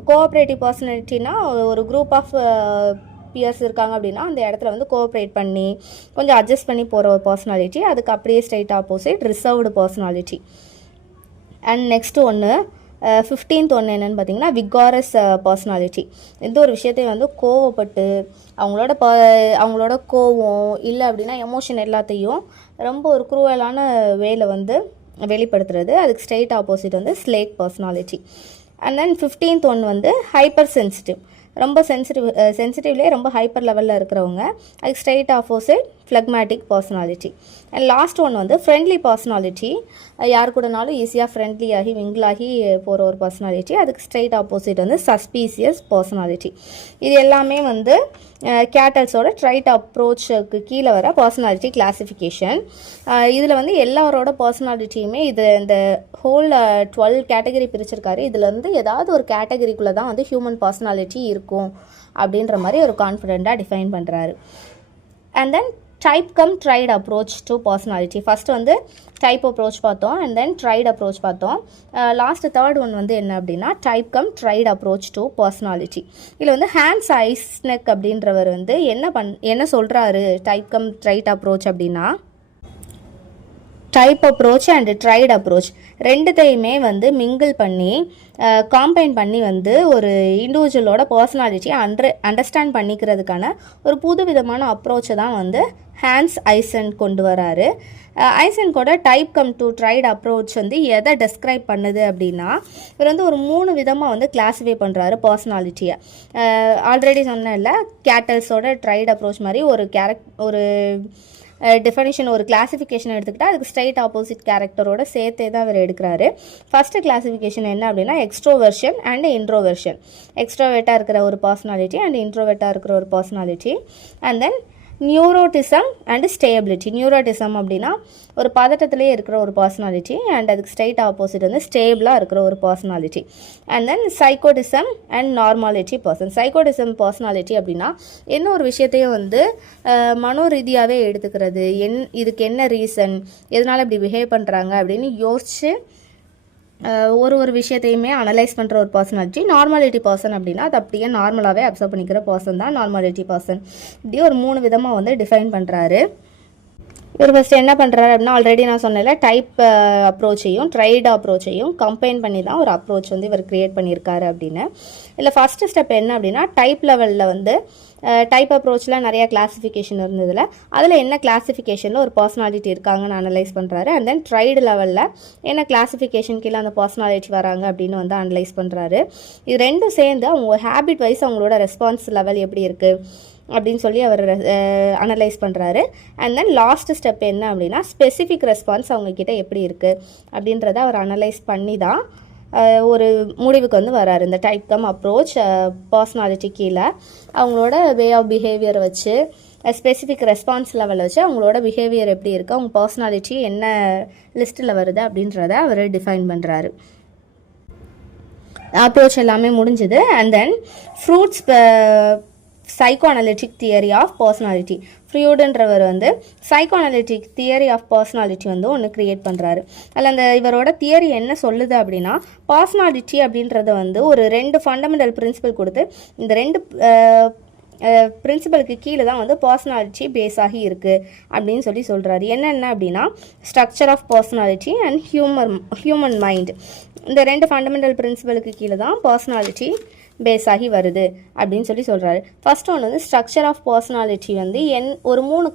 கோஆப்ரேட்டிவ் பர்சனாலிட்டினா ஒரு குரூப் ஆஃப் பியர்ஸ் இருக்காங்க அப்படின்னா அந்த இடத்துல வந்து கோஆப்ரேட் பண்ணி கொஞ்சம் அட்ஜஸ்ட் பண்ணி போகிற ஒரு பர்சனாலிட்டி. அதுக்கு அப்படியே straight opposite reserved personality. And next ஒன்று 15th ஒன்று என்னென்னு பார்த்தீங்கன்னா விகாரஸ் பர்சனாலிட்டி. எந்த ஒரு விஷயத்தையும் வந்து கோவப்பட்டு அவங்களோட கோவம் இல்லை அப்படின்னா எமோஷன் எல்லாத்தையும் ரொம்ப ஒரு குரூவலான வேல வந்து வெளிப்படுத்துறது. அதுக்கு ஸ்ட்ரெயிட் ஆப்போசிட் வந்து slake personality. And then 15th ஒன்று வந்து ஹைப்பர் சென்சிட்டிவ். ரொம்ப சென்சிட்டிவ்லேயே ரொம்ப ஹைப்பர் லெவலில் இருக்கிறவங்க. அதுக்கு straight opposite phlegmatic personality. And last one வந்து ஃப்ரெண்ட்லி பர்சனாலிட்டி. யார் கூடனாலும் ஈஸியாக ஃப்ரெண்ட்லி ஆகி மிங்கிள் ஆகி போகிற ஒரு பர்சனாலிட்டி. அதுக்கு ஸ்ட்ரெயிட் ஆப்போசிட் வந்து சஸ்பீசியஸ் பர்சனாலிட்டி. இது எல்லாமே வந்து கேட்டல்ஸோட ட்ரைட் அப்ரோச்சுக்கு கீழே வர பர்சனாலிட்டி கிளாஸிஃபிகேஷன். இதில் வந்து எல்லாரோட பர்சனாலிட்டியுமே இந்த ஹோல் 12 கேட்டகரி பிரிச்சிருக்காரு. இதில் வந்து ஏதாவது ஒரு கேட்டகரிக்குள்ளே தான் வந்து ஹியூமன் பர்சனாலிட்டி இருக்கும் அப்படின்ற மாதிரி ஒரு கான்ஃபிடெண்ட்டாக டிஃபைன் பண்ணுறாரு. And then type cum trait approach to personality. First வந்து டைப் அப்ரோச் பார்த்தோம், அண்ட் தென் ட்ரைட் அப்ரோச் பார்த்தோம். லாஸ்ட் தேர்ட் ஒன் வந்து என்ன அப்படின்னா type cum trait approach to personality. இதில் வந்து ஹான்ஸ் ஐஸ்னெக் அப்படின்றவர் வந்து என்ன சொல்கிறாரு டைப் கம் ட்ரைட் அப்ரோச் அப்படின்னா, type approach and trait approach ரெண்டுத்தையுமே வந்து மிங்கிள் பண்ணி காம்பைன் பண்ணி வந்து ஒரு இண்டிவிஜுவலோட பர்சனாலிட்டியை அண்டர்ஸ்டாண்ட் பண்ணிக்கிறதுக்கான ஒரு புது விதமான அப்ரோச்சை தான் வந்து ஹான்ஸ் ஐசன் கொண்டு வராரு. ஐசன்கோட type come to trait approach வந்து எதை டெஸ்கிரைப் பண்ணுது அப்படின்னா, இவர் வந்து ஒரு 3 விதமாக வந்து கிளாஸிஃபை பண்ணுறாரு பர்சனாலிட்டியை. ஆல்ரெடி சொன்னேன்ல கேட்டல்ஸோட ட்ரைட் அப்ரோச் மாதிரி ஒரு டெஃபனிஷன் ஒரு கிளாஸிஃபிகேஷன் எடுத்துக்கிட்டால் அதுக்கு ஸ்ட்ரைட் ஆப்போசிட் கேரக்டரோட சேர்த்தே தான் அவர் எடுக்கிறாரு. ஃபஸ்ட்டு கிளாஸிஃபிகேஷன் என்ன அப்படின்னா எக்ஸ்ட்ரோவர்ஷன் அண்ட் இன்ட்ரோவர்ஷன். எக்ஸ்ட்ரோவேட்டாக இருக்கிற ஒரு பர்சனாலிட்டி அண்ட் இன்ட்ரோவேட்டாக இருக்கிற ஒரு personality. And then neuroticism and stability. Neuroticism அப்படின்னா ஒரு பதட்டத்திலே இருக்கிற ஒரு பர்சனாலிட்டி அண்ட் அதுக்கு ஸ்ட்ரைட் ஆப்போசிட் வந்து ஸ்டேபிளாக இருக்கிற ஒரு personality. And then psychoticism and normality person. Psychoticism personality அப்படின்னா என்ன ஒரு விஷயத்தையும் வந்து மனோ ரீதியாகவே எடுத்துக்கிறது, இதுக்கு என்ன ரீசன், எதனால் இப்படி பிஹேவ் பண்ணுறாங்க அப்படின்னு யோசித்து ஒரு விஷயத்தையுமே அனலைஸ் பண்ணுற ஒரு பர்சனாலிட்டி. நார்மாலிட்டி பர்சன் அப்படின்னா அது அப்படியே நார்மலாகவே அப்சர்வ் பண்ணிக்கிற பர்சன் தான் நார்மாலிட்டி பர்சன். இப்படி ஒரு 3 விதமாக வந்து டிஃபைன் பண்ணுறாரு. இவர் ஃபஸ்ட்டு என்ன பண்ணுறாரு அப்படின்னா ஆல்ரெடி நான் சொன்னேன்ல டைப் அப்ரோச்சையும் ட்ரைட் அப்ரோச்சையும் கம்பைன் பண்ணி தான் ஒரு அப்ரோச் வந்து இவர் க்ரியேட் பண்ணியிருக்காரு அப்படின்னு. இல்லை ஃபஸ்ட்டு ஸ்டெப் என்ன அப்படின்னா டைப் லெவலில் வந்து டைப் அப்ரோச்சில் நிறையா கிளாஸிஃபிகேஷன் இருந்ததில் அதில் என்ன கிளாஸிஃபிகேஷனில் ஒரு பர்சனாலிட்டி இருக்காங்கன்னு அனலைஸ் பண்ணுறாரு. அண்ட் தென் ட்ரைடு லெவலில் என்ன கிளாஸிஃபிகேஷன் கீழே அந்த பர்சனாலிட்டி வராங்க அப்படின்னு வந்து அனலைஸ் பண்ணுறாரு. இது ரெண்டும் சேர்ந்து அவங்க ஹேபிட் வைஸ் அவங்களோட ரெஸ்பான்ஸ் லெவல் எப்படி இருக்குது அப்படின்னு சொல்லி அவர் அனலைஸ் பண்ணுறாரு. அண்ட் தென் லாஸ்ட் ஸ்டெப் என்ன அப்படின்னா ஸ்பெசிஃபிக் ரெஸ்பான்ஸ் அவங்கக்கிட்ட எப்படி இருக்குது அப்படின்றத அவர் அனலைஸ் பண்ணி தான் ஒரு முடிவுக்கு வந்து வராரு. இந்த டைப் கம் அப்ரோச் பர்சனாலிட்டி கீழே அவங்களோட வே ஆஃப் பிஹேவியர் வச்சு ஸ்பெசிஃபிக் ரெஸ்பான்ஸ் லெவல் வச்சு அவங்களோட பிஹேவியர் எப்படி இருக்குது, அவங்க பர்சனாலிட்டி என்ன லிஸ்ட்டில் வருது அப்படின்றத அவர் டிஃபைன் பண்ணுறாரு. அப்ரோச் எல்லாமே முடிஞ்சுது. And then Freud's psychoanalytic theory of personality. ஃப்ரூடுன்றவர் வந்து psychoanalytic theory of personality வந்து ஒன்று க்ரியேட் பண்ணுறாரு. அதில் இவரோட தியரி என்ன சொல்லுது அப்படின்னா பர்சனாலிட்டி அப்படின்றத வந்து ஒரு 2 ஃபண்டமெண்டல் பிரின்சிபல் கொடுத்து இந்த 2 பிரின்சிபலுக்கு கீழே தான் வந்து பர்சனாலிட்டி பேஸ் ஆகி இருக்குது அப்படின்னு சொல்லி சொல்கிறாரு. என்னென்ன அப்படின்னா structure of personality and human mind. இந்த 2 ஃபண்டமெண்டல் பிரின்சிபலுக்கு கீழே தான் பர்சனாலிட்டி பேஸ் ஆகி வருது அப்படின்னு சொல்லி சொல்கிறாரு. ஃபர்ஸ்ட் ஒன்று வந்து ஸ்ட்ரக்சர் ஆஃப் பர்சனாலிட்டி வந்து ஒரு 3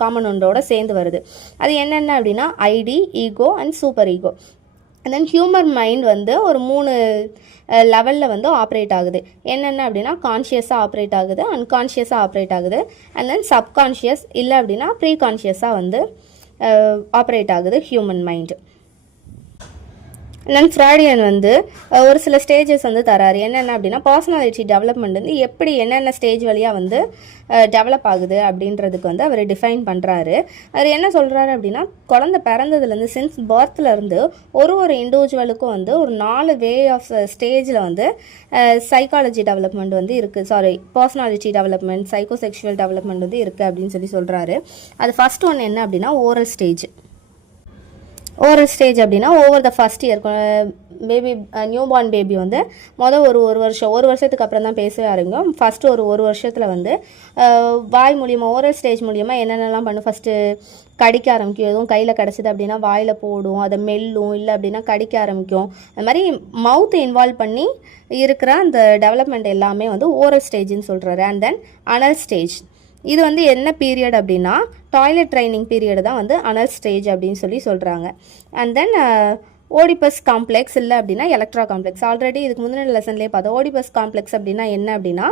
காம்பனண்டோட சேர்ந்து வருது. அது என்னென்ன அப்படின்னா id, ego and super ego. And then human mind வந்து ஒரு 3 லெவலில் வந்து ஆப்ரேட் ஆகுது. என்னென்ன அப்படின்னா கான்ஷியஸாக ஆப்ரேட் ஆகுது, அன்கான்ஷியஸாக ஆப்ரேட் ஆகுது, அண்ட் தென் சப்கான்ஷியஸ் இல்லை அப்படின்னா ப்ரீ கான்ஷியஸாக வந்து ஆப்ரேட் ஆகுது ஹியூமன் மைண்டு. தென் ஃப்ராய்டியன் வந்து ஒரு சில ஸ்டேஜஸ் வந்து தராரு. என்னென்ன அப்படின்னா பர்சனாலிட்டி டெவலப்மெண்ட் வந்து எப்படி என்னென்ன ஸ்டேஜ் வழியாக வந்து டெவலப் ஆகுது அப்படின்றதுக்கு வந்து அவர் டிஃபைன் பண்ணுறாரு. அவர் என்ன சொல்கிறாரு அப்படின்னா குழந்தை பிறந்ததுலேருந்து சின்ஸ் பர்த்லேருந்து ஒரு இண்டிவிஜுவலுக்கும் வந்து ஒரு 4 வே ஆஃப் ஸ்டேஜில் வந்து சைக்காலஜி டெவலப்மெண்ட் வந்து இருக்குது, பர்சனாலிட்டி டெவலப்மெண்ட், சைக்கோசெக்ஷுவல் டெவலப்மெண்ட் வந்து இருக்குது அப்படின்னு சொல்கிறாரு. அது ஃபர்ஸ்ட் ஒன் என்ன அப்படின்னா ஓரல் ஸ்டேஜ். ஓரல் ஸ்டேஜ் அப்படின்னா over the first year baby, new born baby வந்து ஒரு வருஷத்துக்கு அப்புறம் தான் பேசவே ஆரம்பிக்கும். ஃபஸ்ட்டு ஒரு வருஷத்தில் வந்து வாய் மூலியமாக ஓரல் ஸ்டேஜ் மூலியமாக என்னென்னலாம் பண்ணும், ஃபஸ்ட்டு கடிக்க ஆரம்பிக்கும். எதுவும் கையில் கிடச்சிது அப்படின்னா வாயில் போடும், அதை மெல்லும், இல்லை அப்படின்னா கடிக்க ஆரம்பிக்கும். அது மாதிரி மவுத் இன்வால்வ் பண்ணி இருக்கிற அந்த டெவலப்மெண்ட் எல்லாமே வந்து ஓரல் ஸ்டேஜ்னு சொல்கிறாரு. அண்ட் தென் அனல் ஸ்டேஜ், இது வந்து என்ன பீரியட் அப்படின்னா டாய்லெட் ட்ரைனிங் பீரியட் தான் வந்து அனல் ஸ்டேஜ் அப்படின்னு சொல்கிறாங்க. அண்ட் தென் ஓடிபஸ் காம்ப்ளெக்ஸ் இல்லை அப்படின்னா எலக்ட்ரா காம்ப்ளெக்ஸ். ஆல்ரெடி இதுக்கு முந்தின லெசன்லேயே பார்த்தோம். ஓடிபஸ் காம்ப்ளெக்ஸ் அப்படின்னா என்ன அப்படின்னா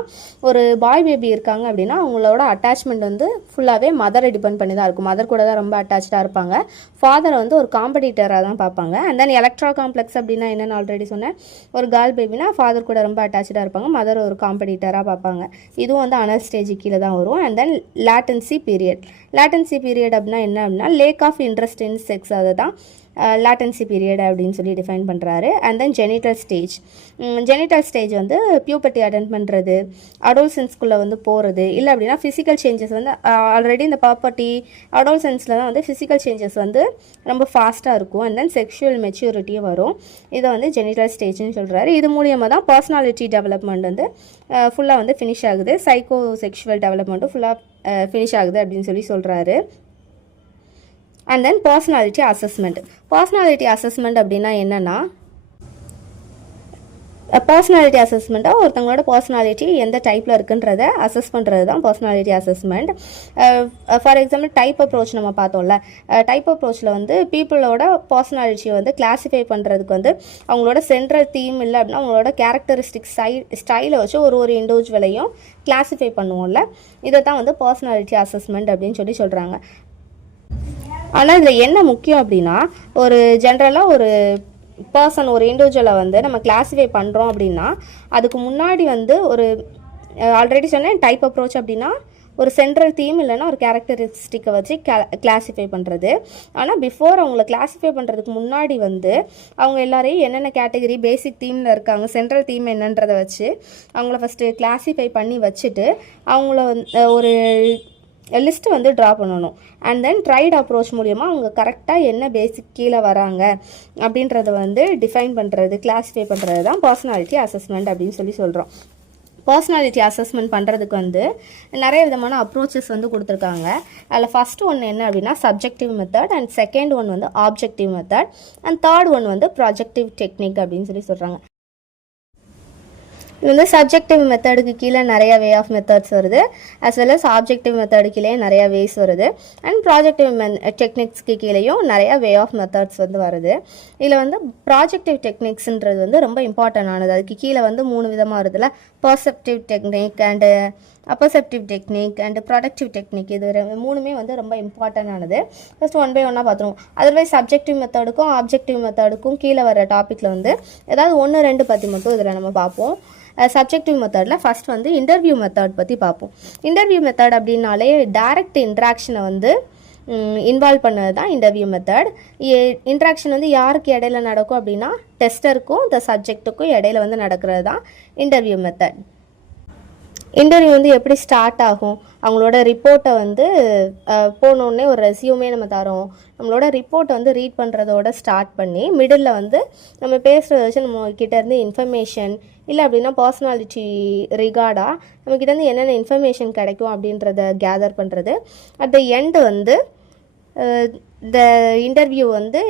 ஒரு பாய் பேபி இருக்காங்க அப்படின்னா அவங்களோட அட்டாச்மெண்ட் வந்து ஃபுல்லாகவே மதரை டிபெண்ட் பண்ணி தான் இருக்கும். மதர் கூட தான் ரொம்ப அட்டாச்சாக இருப்பாங்க. ஃபாதரை வந்து ஒரு காம்படிட்டராக தான் பார்ப்பாங்க. அண்ட் தென் எலக்ட்ரா காம்ப்ளெக்ஸ் அப்படின்னா என்னென்னு ஆல்ரெடி சொன்னேன். ஒரு கேர்ள் பேபினா ஃபாதர் கூட ரொம்ப அட்டாச்சாக இருப்பாங்க, மதர் ஒரு காம்படிட்டராக பார்ப்பாங்க. இதுவும் வந்து அனல் ஸ்டேஜ் கீழே தான் வரும். And then latency period. Latency period அப்படின்னா என்ன அப்படின்னா lack of interest in sex, அதை தான் லேட்டன்சி பீரியட் அப்படின்னு சொல்லி டிஃபைன் பண்ணுறாரு. And then genital stage. Genital stage வந்து பியூபர்ட்டி அட்டென்ட் பண்ணுறது, அடோல்சன்ஸ்குள்ளே வந்து போகிறது, இல்லை அப்படின்னா ஃபிசிக்கல் சேஞ்சஸ் வந்து ஆல்ரெடி இந்த பாப்பர்ட்டி அடோல்சன்ஸில் தான் வந்து ஃபிசிக்கல் சேஞ்சஸ் வந்து ரொம்ப ஃபாஸ்ட்டாக இருக்கும். அண்ட் தென் செக்ஷுவல் மெச்சூரிட்டியும் வரும். இதை வந்து ஜெனிட்டல் ஸ்டேஜ்னு சொல்கிறாரு. இது மூலியமாக தான் பர்சனாலிட்டி டெவலப்மெண்ட் வந்து ஃபுல்லாக வந்து ஃபினிஷ் ஆகுது, சைக்கோ செக்ஷுவல் டெவலப்மெண்ட்டும் ஃபுல்லாக ஃபினிஷ் ஆகுது அப்படின்னு சொல்கிறாரு. And then personality assessment. Personality assessment அப்படின்னா என்னென்னா பர்சனாலிட்டி அசஸ்மெண்ட்டாக ஒருத்தவங்களோட பர்சனாலிட்டி எந்த டைப்பில் இருக்குன்றதை அசஸ் பண்ணுறது தான் personality assessment. For example type approach நம்ம பார்த்தோம்ல. டைப் அப்ரோச்சில் வந்து பீப்புளோட பர்சனாலிட்டியை வந்து கிளாஸிஃபை பண்ணுறதுக்கு வந்து அவங்களோட சென்ட்ரல் தீம் இல்லை அப்படின்னா அவங்களோட கேரக்டரிஸ்டிக் ஸ்டைலை வச்சு ஒரு இண்டிவிஜுவலையும் கிளாஸிஃபை பண்ணுவோம்ல. இதை தான் வந்து பர்சனாலிட்டி அசஸ்மெண்ட் அப்படின்னு சொல்கிறாங்க. ஆனால் இதில் என்ன முக்கியம் அப்படின்னா ஒரு ஜென்ரலாக ஒரு பர்சன் ஒரு இண்டிவிஜுவலை வந்து நம்ம கிளாஸிஃபை பண்ணுறோம் அப்படின்னா அதுக்கு முன்னாடி வந்து ஒரு ஆல்ரெடி சொன்னேன் டைப் அப்ரோச் அப்படின்னா ஒரு சென்ட்ரல் தீம் இல்லைன்னா ஒரு கேரக்டரிஸ்டிக்கை வச்சு கிளாஸிஃபை பண்ணுறது. ஆனால் பிஃபோர் அவங்கள கிளாஸிஃபை பண்ணுறதுக்கு முன்னாடி வந்து அவங்க எல்லாரையும் என்னென்ன கேட்டகரி பேசிக் தீமில் இருக்காங்க, சென்ட்ரல் தீம் என்னன்றதை வச்சு அவங்கள ஃபஸ்ட்டு கிளாஸிஃபை பண்ணி வச்சுட்டு அவங்கள ஒரு லிஸ்ட்டு வந்து ட்ரா பண்ணணும். அண்ட் தென் ட்ரைட் அப்ரோச் மூலியமாக அவங்க கரெக்டாக என்ன பேசிக் கீழே வராங்க அப்படின்றத வந்து டிஃபைன் பண்ணுறது, கிளாஸிஃபை பண்ணுறது தான் பர்சனாலிட்டி அசஸ்மெண்ட் அப்படின்னு சொல்கிறோம். பர்சனாலிட்டி அசஸ்மெண்ட் பண்ணுறதுக்கு வந்து நிறைய விதமான அப்ரோச்சஸ் வந்து கொடுத்துருக்காங்க. அதில் ஃபஸ்ட்டு ஒன்று என்ன அப்படின்னா subjective method, and second one வந்து objective method, and third one வந்து ப்ராஜெக்டிவ் டெக்னிக் அப்படின்னு சொல்கிறாங்க. இது வந்து சப்ஜெக்டிவ் மெத்தடுக்கு கீழே நிறைய வே ஆஃப் மெத்தட்ஸ் வருது, as well as objective method கீழே நிறைய வேஸ் வருது, அண்ட் ப்ராஜெக்டிவ் டெக்னிக்ஸ்க்கு கீழேயும் நிறைய வே ஆஃப் மெத்தட்ஸ் வந்து வருது. இதில் வந்து ப்ராஜெக்டிவ் டெக்னிக்ஸ்ன்றது வந்து ரொம்ப இம்பார்ட்டன்ட் ஆனது. அதுக்கு கீழே வந்து 3 விதமாக வருதுல்ல, perceptive technique and apperceptive technique and productive technique. இது 3மே வந்து ரொம்ப இம்பார்ட்டன்ட் ஆனது. ஃபஸ்ட் ஒன் பை ஒன்னாக பார்த்துருவோம். அதர்வைஸ் சப்ஜெக்டிவ் மெத்தடுக்கும் ஆப்ஜெக்டிவ் மெத்தடுக்கும் கீழே வர டாப்பிக்கில் வந்து ஏதாவது 1-2 பற்றி மட்டும் இதில் நம்ம பார்ப்போம். சப்ஜெக்டிவ் மெத்தடில் ஃபஸ்ட் வந்து இன்டர்வியூ மெத்தட் பற்றி பார்ப்போம். இன்டர்வியூ மெத்தட் அப்படின்னாலே டைரக்ட் இன்ட்ராக்ஷனை வந்து இன்வால்வ் பண்ணது தான் இன்டர்வியூ மெத்தட். இன்ட்ராக்ஷன் வந்து யாருக்கு இடையில நடக்கும் அப்படின்னா டெஸ்டருக்கும் இந்த சப்ஜெக்ட்டுக்கும் இடையில வந்து நடக்கிறது தான் இன்டர்வியூ மெத்தட். இன்டர்வியூ வந்து எப்படி ஸ்டார்ட் ஆகும், அவங்களோட ரிப்போர்ட்டை வந்து போனோடனே ஒரு ரெஸ்யூமே நம்ம தரோம். நம்மளோட ரிப்போர்ட்டை வந்து ரீட் பண்ணுறதோட ஸ்டார்ட் பண்ணி மிடில் வந்து நம்ம பேசுகிறத வச்சு நம்ம கிட்டேருந்து இன்ஃபர்மேஷன் இல்லை அப்படின்னா பர்சனாலிட்டி ரிகார்டாக நம்மக்கிட்டேருந்து என்னென்ன இன்ஃபர்மேஷன் கிடைக்கும் அப்படின்றத கேதர் பண்ணுறது. அட் த எண்டு வந்து இந்த இன்டர்வியூ வந்து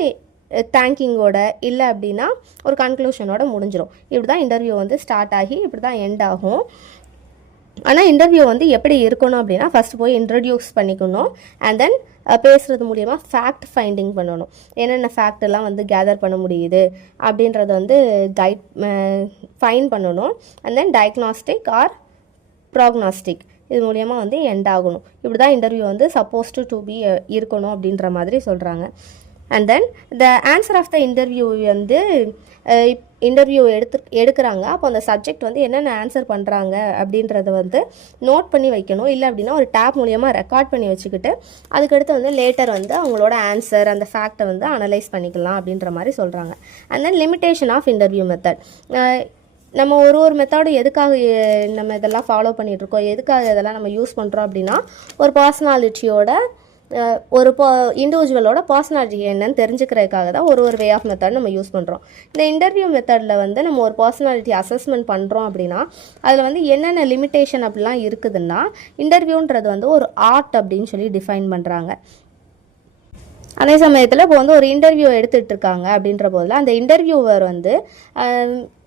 தேங்கிங்கோட இல்லை அப்படின்னா ஒரு கன்க்ளூஷனோட முடிஞ்சிடும். இப்படி தான் இன்டர்வியூ வந்து ஸ்டார்ட் ஆகி இப்படி தான் எண்ட் ஆகும். ஆனால் இன்டர்வியூ வந்து எப்படி இருக்கணும் அப்படின்னா ஃபஸ்ட்டு போய் இன்ட்ரடியூஸ் பண்ணிக்கணும், அண்ட் தென் பேசுகிறது மூலிமா ஃபேக்ட் ஃபைண்டிங் பண்ணணும். என்னென்ன ஃபேக்டெல்லாம் வந்து கேதர் பண்ண முடியுது அப்படின்றத வந்து ஃபைன் பண்ணணும். அண்ட் தென் டயக்னாஸ்டிக் ஆர் ப்ராக்னாஸ்டிக் இது மூலியமாக வந்து எண்ட் ஆகணும். இப்படி தான் இன்டர்வியூ வந்து சப்போஸ்டு டு பி இருக்கணும் அப்படின்ற மாதிரி சொல்கிறாங்க. And then the answer of the interview வந்து இன்டர்வியூ எடுக்கிறாங்க. அப்போ அந்த சப்ஜெக்ட் வந்து என்னென்ன ஆன்சர் பண்ணுறாங்க அப்படின்றத வந்து நோட் பண்ணி வைக்கணும். இல்லை அப்படின்னா ஒரு டேப் மூலியமாக ரெக்கார்ட் பண்ணி வச்சுக்கிட்டு அதுக்கடுத்து வந்து லேட்டர் வந்து அவங்களோட ஆன்சர் அந்த ஃபேக்டை வந்து அனலைஸ் பண்ணிக்கலாம் அப்படின்ற மாதிரி சொல்கிறாங்க. And then limitation of interview method. நம்ம ஒரு மெத்தடு எதுக்காக நம்ம இதெல்லாம் ஃபாலோ பண்ணிகிட்ருக்கோம், எதுக்காக இதெல்லாம் நம்ம யூஸ் பண்ணுறோம் அப்படின்னா ஒரு பர்சனாலிட்டியோட ஒரு இண்டிவிஜுவலோட பர்சனாலிட்டி என்னன்னு தெரிஞ்சுக்கிறதுக்காக தான் ஒரு வே ஆஃப் மெத்தட் நம்ம யூஸ் பண்ணுறோம். இந்த இன்டர்வியூ மெத்தடில் வந்து நம்ம ஒரு பர்சனாலிட்டி அசஸ்மெண்ட் பண்ணுறோம் அப்படின்னா அதில் வந்து என்னென்ன லிமிட்டேஷன் அப்படிலாம் இருக்குதுன்னா இன்டர்வியூன்றது வந்து ஒரு ஆர்ட் அப்படின்னு சொல்லி டிஃபைன் பண்ணுறாங்க. அதே சமயத்தில் இப்போ வந்து ஒரு இன்டர்வியூ எடுத்துகிட்டு இருக்காங்க அப்படின்ற போதில் அந்த இன்டர்வியூவர் வந்து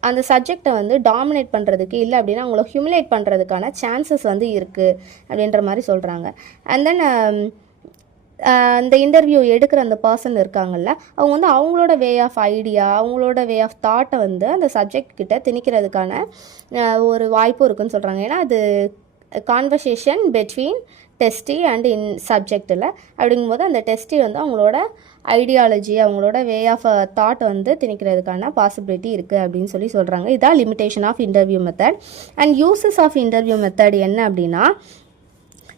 அந்த சப்ஜெக்டை வந்து டாமினேட் பண்ணுறதுக்கு இல்லை அப்படின்னா அவங்கள ஹியூமிலேட் பண்ணுறதுக்கான சான்சஸ் வந்து இருக்குது அப்படின்ற மாதிரி சொல்கிறாங்க. அண்ட் தென் அந்த இன்டர்வியூ எடுக்கிற அந்த பர்சன் இருக்காங்கல்ல அவங்க வந்து அவங்களோட வே ஆஃப் ஐடியா அவங்களோட வே ஆஃப் தாட்டை வந்து அந்த சப்ஜெக்ட் கிட்ட திணிக்கிறதுக்கான ஒரு வாய்ப்பும் இருக்குன்னு சொல்கிறாங்க. ஏன்னா அது கான்வர்சேஷன் பெட்வீன் டெஸ்டி அண்ட் சப்ஜெக்டில் அப்படிங்கும்போது அந்த டெஸ்டி வந்து அவங்களோட ஐடியாலஜி அவங்களோட வே ஆஃப் தாட் வந்து திணிக்கிறதுக்கான பாசிபிலிட்டி இருக்குது அப்படின்னு சொல்லி சொல்கிறாங்க. இதான் limitation of interview method. And uses of interview method என்ன அப்படின்னா